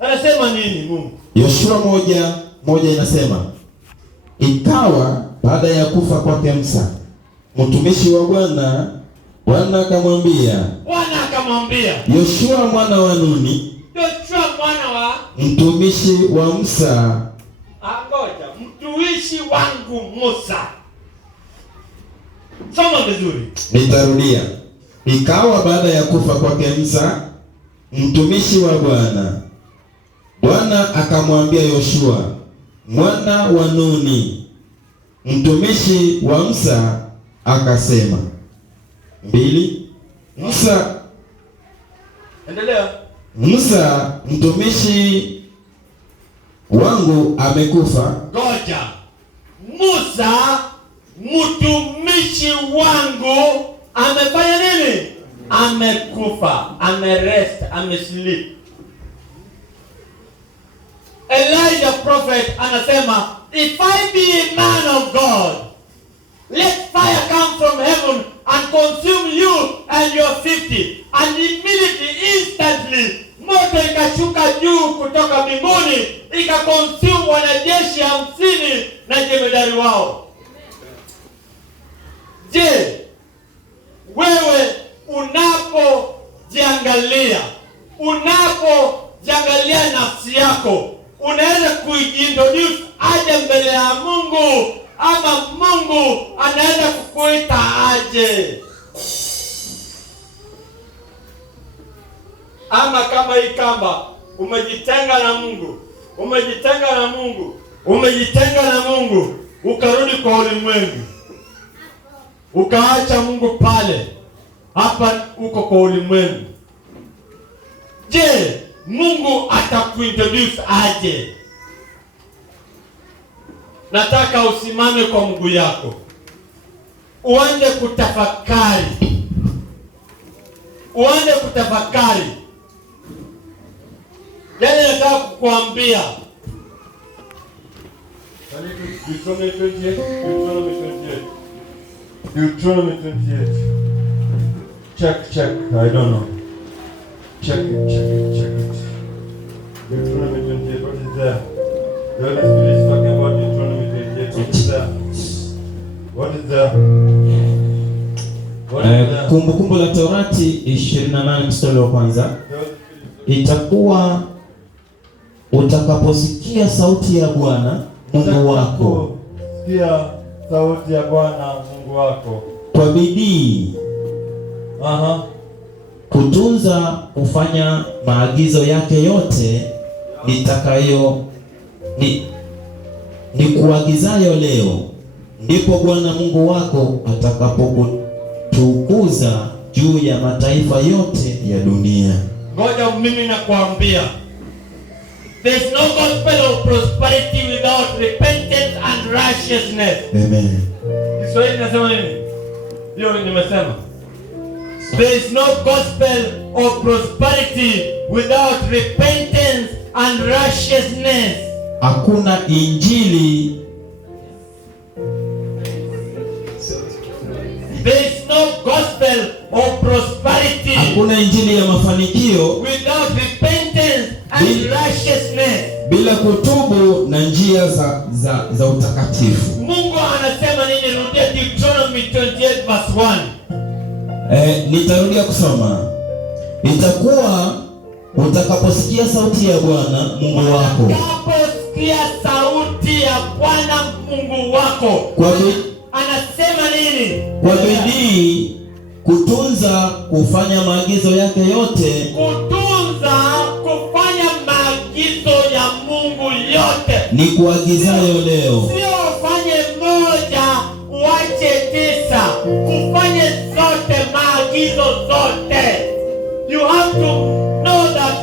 Anasema nini Mungu? Yoshua 1:1 inasema, ikawa baada ya kufa kwake Musa mtumishi wa Bwana, Bwana akamwambia Yoshua mwana wa Nuni, Yoshua mwana wa mtumishi wa Musa, ngoja, mtumishi wangu Musa. Soma vizuri. Nitarudia. Ikawa baada ya kufa kwake Musa mtumishi wa Bwana, Bwana akamwambia Yoshua mwana wa Nuni mtumishi wa Musa akasema. 2. Musa mtumishi wangu amekufa. Ngoja. Musa mtumishi wangu amefanya nini? Amekufa, amerest, amesleep. Elijah prophet anasema, if I be a man of God, let fire come from heaven and consume you and your 50. And immediately, instantly, moto ikashuka juu kutoka mbinguni, ikakonsume wanajeshi 50 na jemedari wao. Je, wewe unapojiangalia nafsi yako, unaweza kuintroduce aje mbele ya Mungu, ama Mungu anaweza kukuita aje? Ama kama hii kamba umejitenga na Mungu, ukarudi kwa ulimwengu, ukaacha Mungu pale, hapa uko kwa ulimwengu. Je, Mungu atakuintroduce aje? Nataka usimame kwa mguu yako, uanze kutafakari. Yale nataka kukuambia. Deuteronomy 28. Check. I don't know. Check it. Deuteronomy 28. What is there? The Holy Spirit is talking about Deuteronomy 28. What is there? Kumbukumbu la Torati 28 mstari wa kwanza. Itakuwa utakaposikia sauti ya Bwana Mungu wako, sikia sauti ya Bwana Mungu wako kwa bidii kutunza kufanya maagizo yake yote ni kuagizayo leo, ndipo Bwana Mungu wako atakapokutukuza juu ya mataifa yote ya dunia. Ngoja mimi nakwambia, there's no gospel of prosperity without repentance and righteousness. Amen. Kiswahili nasema nini? Hiyo nimesema. There is no gospel of prosperity without repentance and righteousness. Hakuna injili. There is no gospel of prosperity. Hakuna injili ya mafanikio without repentance and righteousness. bila kutubu na njia za utakatifu. Mungu anasema nini? Rudia Deuteronomy 28 verse 1. Nitarudia kusoma. Itakuwa utakaposikia sauti ya Bwana Mungu wako. Utakaposikia sauti ya Bwana Mungu wako. Anasema nini? Kwa bidii kutunza kufanya maagizo yake yote. Kutunza kufanya maagizo ya Mungu yote. Ni kuagizayo leo. Sio ufanye moja uache 9. Ufanye zote, maagizo zote. You have to know that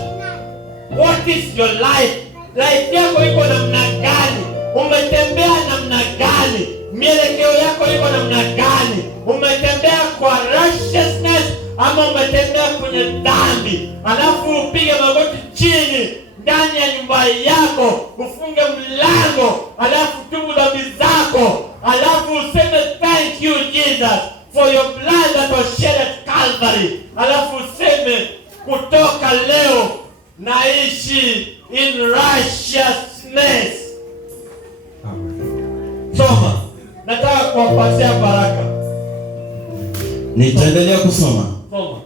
what is your life. Life yako iko namna gani? Umetembea namna gani? Mielekeo yako iko namna gani? Umetembea kwa righteousness ama umetembea kwenye dhambi? Alafu upige magoti chini ndani ya nyumba yako, ufunge mlango, alafu tubu dhambi zako, alafu useme thank you Jesus for your blood that was shed at Calvary. Alafu useme kutoka leo naishi in righteousness. Soma. Nataka kuwapatia baraka. Nitaendelea kusoma. Soma.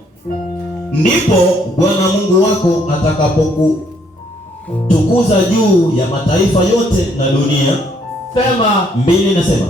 Ndipo Bwana Mungu wako atakapokutukuza juu ya mataifa yote na dunia. Sema 2 nasema.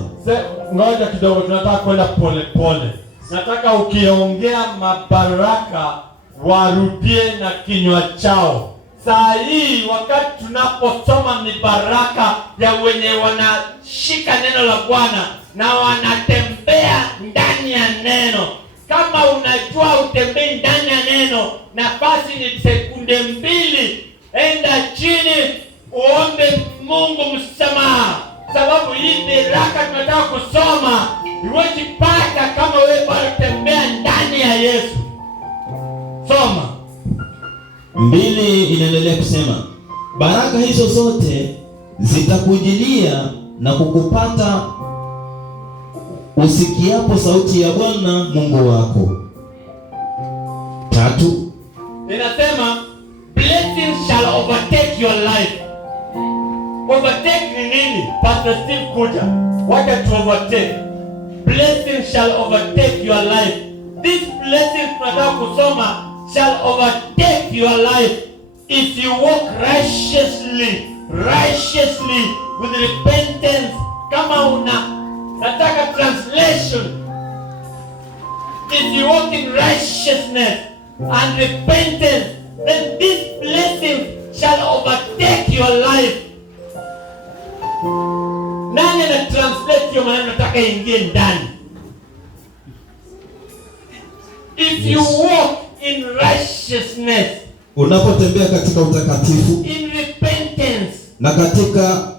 Ngoja kidogo, tunataka kwenda pole pole. Nataka ukiongea mabaraka warudie na kinywa chao. Saa hii wakati tunaposoma mibaraka ya wenye wanashika neno la Bwana na wanatembea ndani ya neno. Kama unajua utembee ndani ya neno, nafasi ni sekunde 2. Enda chini uombe Mungu msamaha. Sababu hii baraka tunataka kusoma iwezi pata kama wewe bado tembea ndani ya Yesu. Soma. 2 inaendelea kusema, baraka hizo zote zitakujilia na kukupata usikiapo sauti ya Bwana Mungu wako. 3 inasema blessings shall overtake your life. Overtake ni nini? Pastor Steve kuja. Wacha tu overtake. Blessings shall overtake your life. These blessings tunataka kusoma shall overtake your life if you walk righteously with repentance. Kama nataka translation, if you walk in righteousness and repentance, then these blessings shall overtake your life. Nani na translate hiyo maneno nataka ingie ndani? If you walk in righteousness, unapotembea katika utakatifu, in repentance, na katika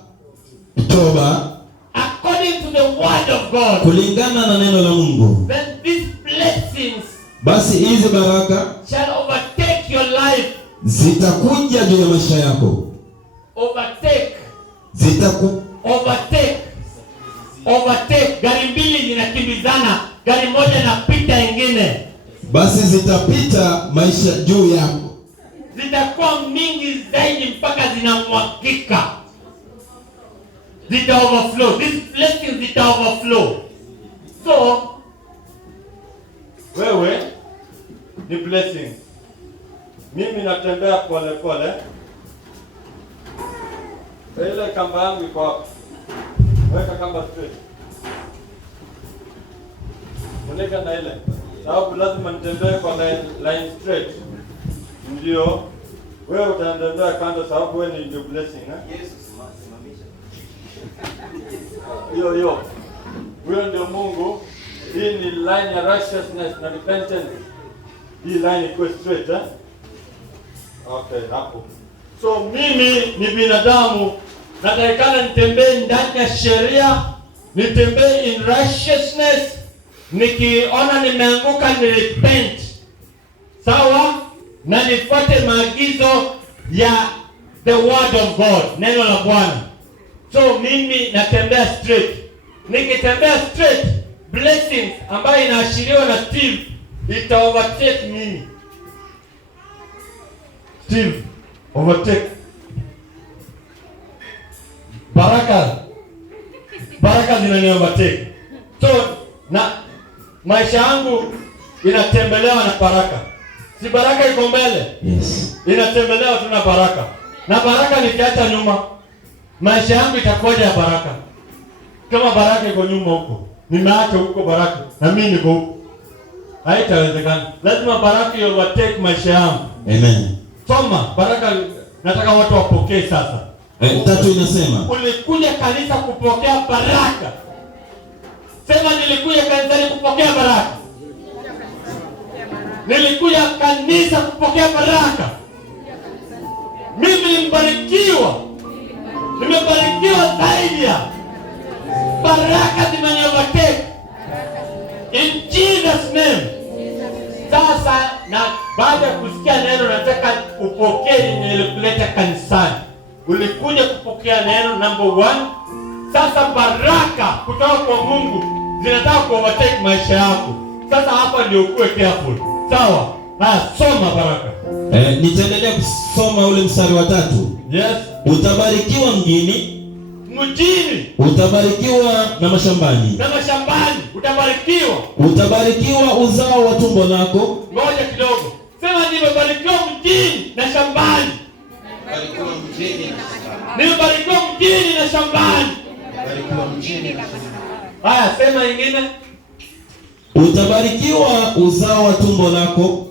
toba, according to the word of God, kulingana na neno la Mungu, then these blessings, basi hizi baraka shall overtake your life. Zitakuja juu ya maisha yako. Overtake. Overtake. Gari mbili zinakimbizana, gari moja inapita ingine. Basi zitapita maisha juu yako. Zitakuwa mingi zaidi mpaka zinamwagika. Zita overflow. These blessings zita overflow. So wewe ni blessing. Mimi natembea pole pole. Ile kamba yangu iko hapo. Weka kamba straight. Uneka na ile. Sababu lazima nitembee kwa line straight. Ndio wewe utaendelea kando sababu wewe ni blessing, Yesu simamisha. Yo. Wewe ndio Mungu. Hii ni line ya righteousness na repentance. Hii line iko straight, Okay, hapo. So mimi ni binadamu, natakikana nitembee ndani ya sheria, nitembee in righteousness. Nikiona nimeanguka ni repent. Sawa? Na nifuate maagizo ya the word of God, neno la Bwana. So mimi natembea straight. Nikitembea straight, blessings ambayo inaashiriwa na Steve ita overtake mimi. Steve, overtake. baraka zinaniovertake. So na maisha yangu inatembelewa na baraka. Si baraka iko mbele? Yes. Inatembelewa tu na baraka. Na baraka nikiacha nyuma, maisha yangu itakuja ya baraka. Kama baraka iko nyuma huko, nimeacha huko baraka na mimi niko huko, haitawezekana. Lazima baraka overtake maisha yangu. Amen. Soma baraka, nataka watu wapokee sasa. 3 inasema, ulikuja kanisa kupokea baraka. Sema nilikuja kanisani kupokea baraka. Nilikuja kanisa kupokea baraka. Mimi nimebarikiwa. Nimebarikiwa zaidi ya baraka zimeniovertake. In Jesus name. Sasa na baada ya kusikia neno nataka upokee yenye ilikuleta kanisani. Ulikuja kupokea neno number 1. Sasa baraka kutoka kwa Mungu zinataka kuovertake maisha yako. Sasa hapa ndio ukuwe careful. Sawa? Haya, soma baraka. Nitaendelea kusoma ule mstari wa 3. Yes. Utabarikiwa mjini. Utabarikiwa na mashambani. Utabarikiwa. Utabarikiwa uzao wa tumbo lako. Ngoja kidogo. Sema nimebarikiwa mjini na shambani. Nimebarikiwa mjini na shambani. Haya, sema ingine. Utabarikiwa uzao wa tumbo lako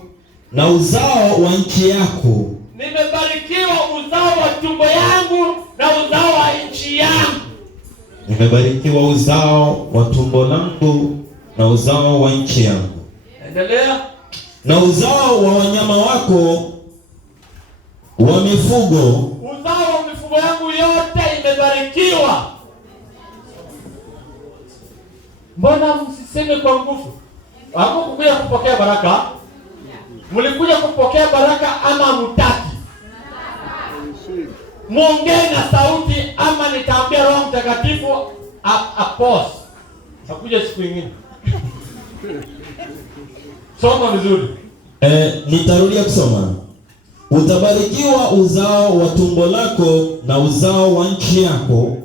na uzao wa nchi yako. Nimebarikiwa uzao wa tumbo yangu na uzao wa nchi yangu. Nimebarikiwa uzao wa tumbo langu na uzao wa nchi yangu. Endelea. Na uzao wa wanyama wako wa mifugo. Uzao wa mifugo yangu yote imebarikiwa. Mbona msiseme kwa nguvu? Hakukuja kupokea baraka? Mlikuja kupokea baraka ama mtaki? Muongee na sauti ama nitaambia Roho Mtakatifu apos. Hakuja siku nyingine. Soma vizuri. Nitarudia kusoma. Utabarikiwa uzao wa tumbo lako na uzao wa nchi yako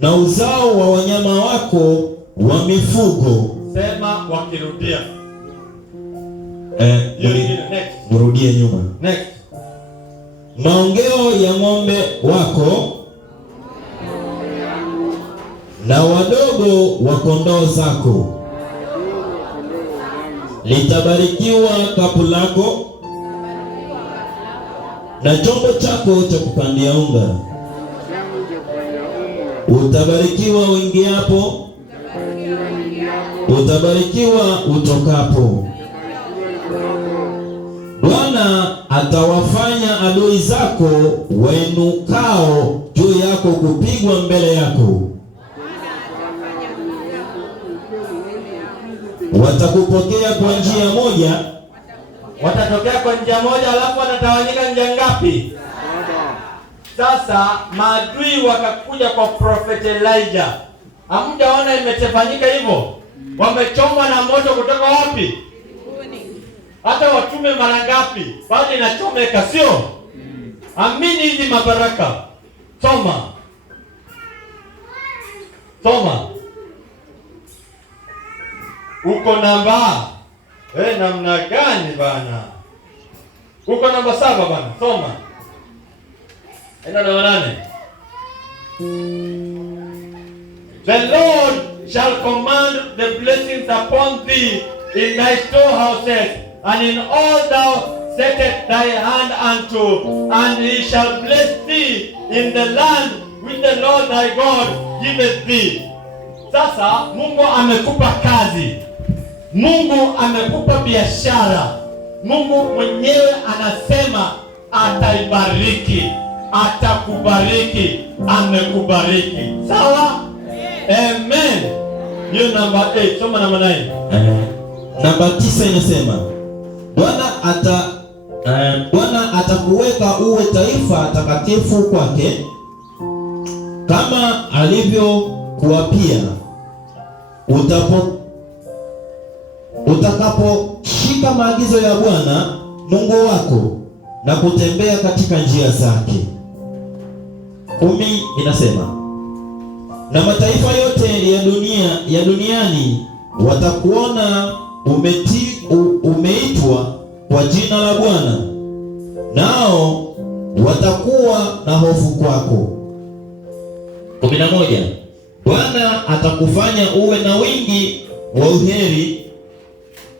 na uzao wa wanyama wako wa mifugo. Sema wakirudia. Next. Mrudie nyuma. Next. Maongeo ya ng'ombe wako na wadogo wa kondoo zako. Litabarikiwa kapu lako na chombo chako cha kukandia unga. Utabarikiwa uingiapo, utabarikiwa utokapo. Bwana atawafanya adui zako wainukao juu yako kupigwa mbele yako. Watakupokea kwa njia moja. Watatokea kwa njia moja alafu watatawanyika njia ngapi? Sasa maadui wakakuja kwa Prophet Elijah. Hamjaona imetefanyika hivyo? Wamechomwa na moto kutoka wapi? Hata watume mara ngapi? Bali inachomeka, sio? Amini hizi mabaraka. Soma. Uko namba? Namna gani bana? Uko namba 7 bana. Soma. Enda namba 8. The Lord shall command the blessings upon thee in thy storehouses, and in all thou settest thy hand unto, and he shall bless thee in the land which the Lord thy God giveth thee. Sasa Mungu amekupa kazi. Mungu amekupa biashara. Mungu mwenyewe anasema ataibariki, atakubariki, amekubariki. Sawa? Amen. Hiyo namba 8, soma namba 9. Namba 9 inasema Bwana atakuweka uwe taifa takatifu kwake, kama alivyokuapia, utakaposhika maagizo ya Bwana Mungu wako na kutembea katika njia zake. 10 inasema na mataifa yote ya duniani watakuona umeitwa kwa jina la Bwana, nao watakuwa na hofu kwako. 11. Bwana atakufanya uwe na wingi wa uheri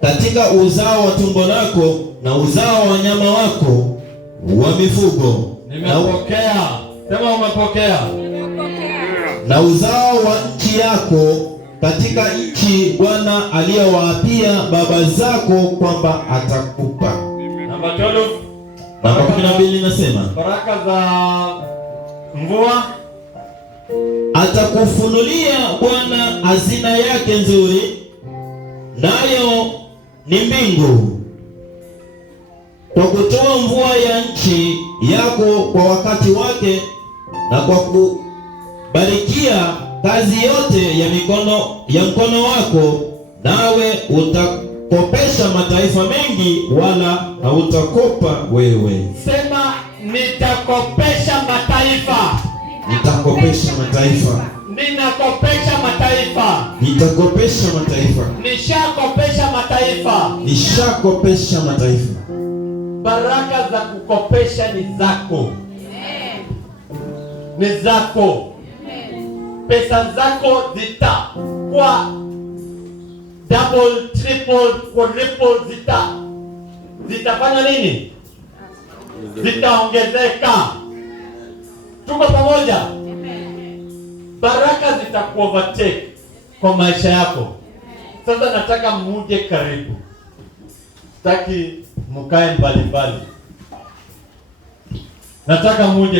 katika uzao wa tumbo lako na uzao wa wanyama wako wa mifugo. Nimepokea. Sema umepokea. Na uzao wa nchi yako katika nchi Bwana aliyowaapia baba zako kwamba atakupa. Namba 12. Namba 12 inasema, Baraka za mvua. Atakufunulia Bwana hazina yake nzuri, nayo ni mbingu, kwa kutoa mvua ya nchi yako kwa wakati wake, na kwa kubarikia kazi yote ya mkono wako, nawe utakopesha mataifa mengi, wala hautakopa wewe. Sema nitakopesha mataifa. Nitakopesha mataifa. Ninakopesha mataifa. Nitakopesha mataifa. Nishakopesha mataifa. Nishakopesha mataifa. Baraka za kukopesha ni zako. Ni zako. Pesa zako zitakuwa double, triple, quadruple, zitafanya nini? Zitaongezeka. Tuko pamoja? Baraka zitakuovertake kwa maisha yako. Sasa nataka muje karibu. Sitaki mkae mbali mbali. Nataka muje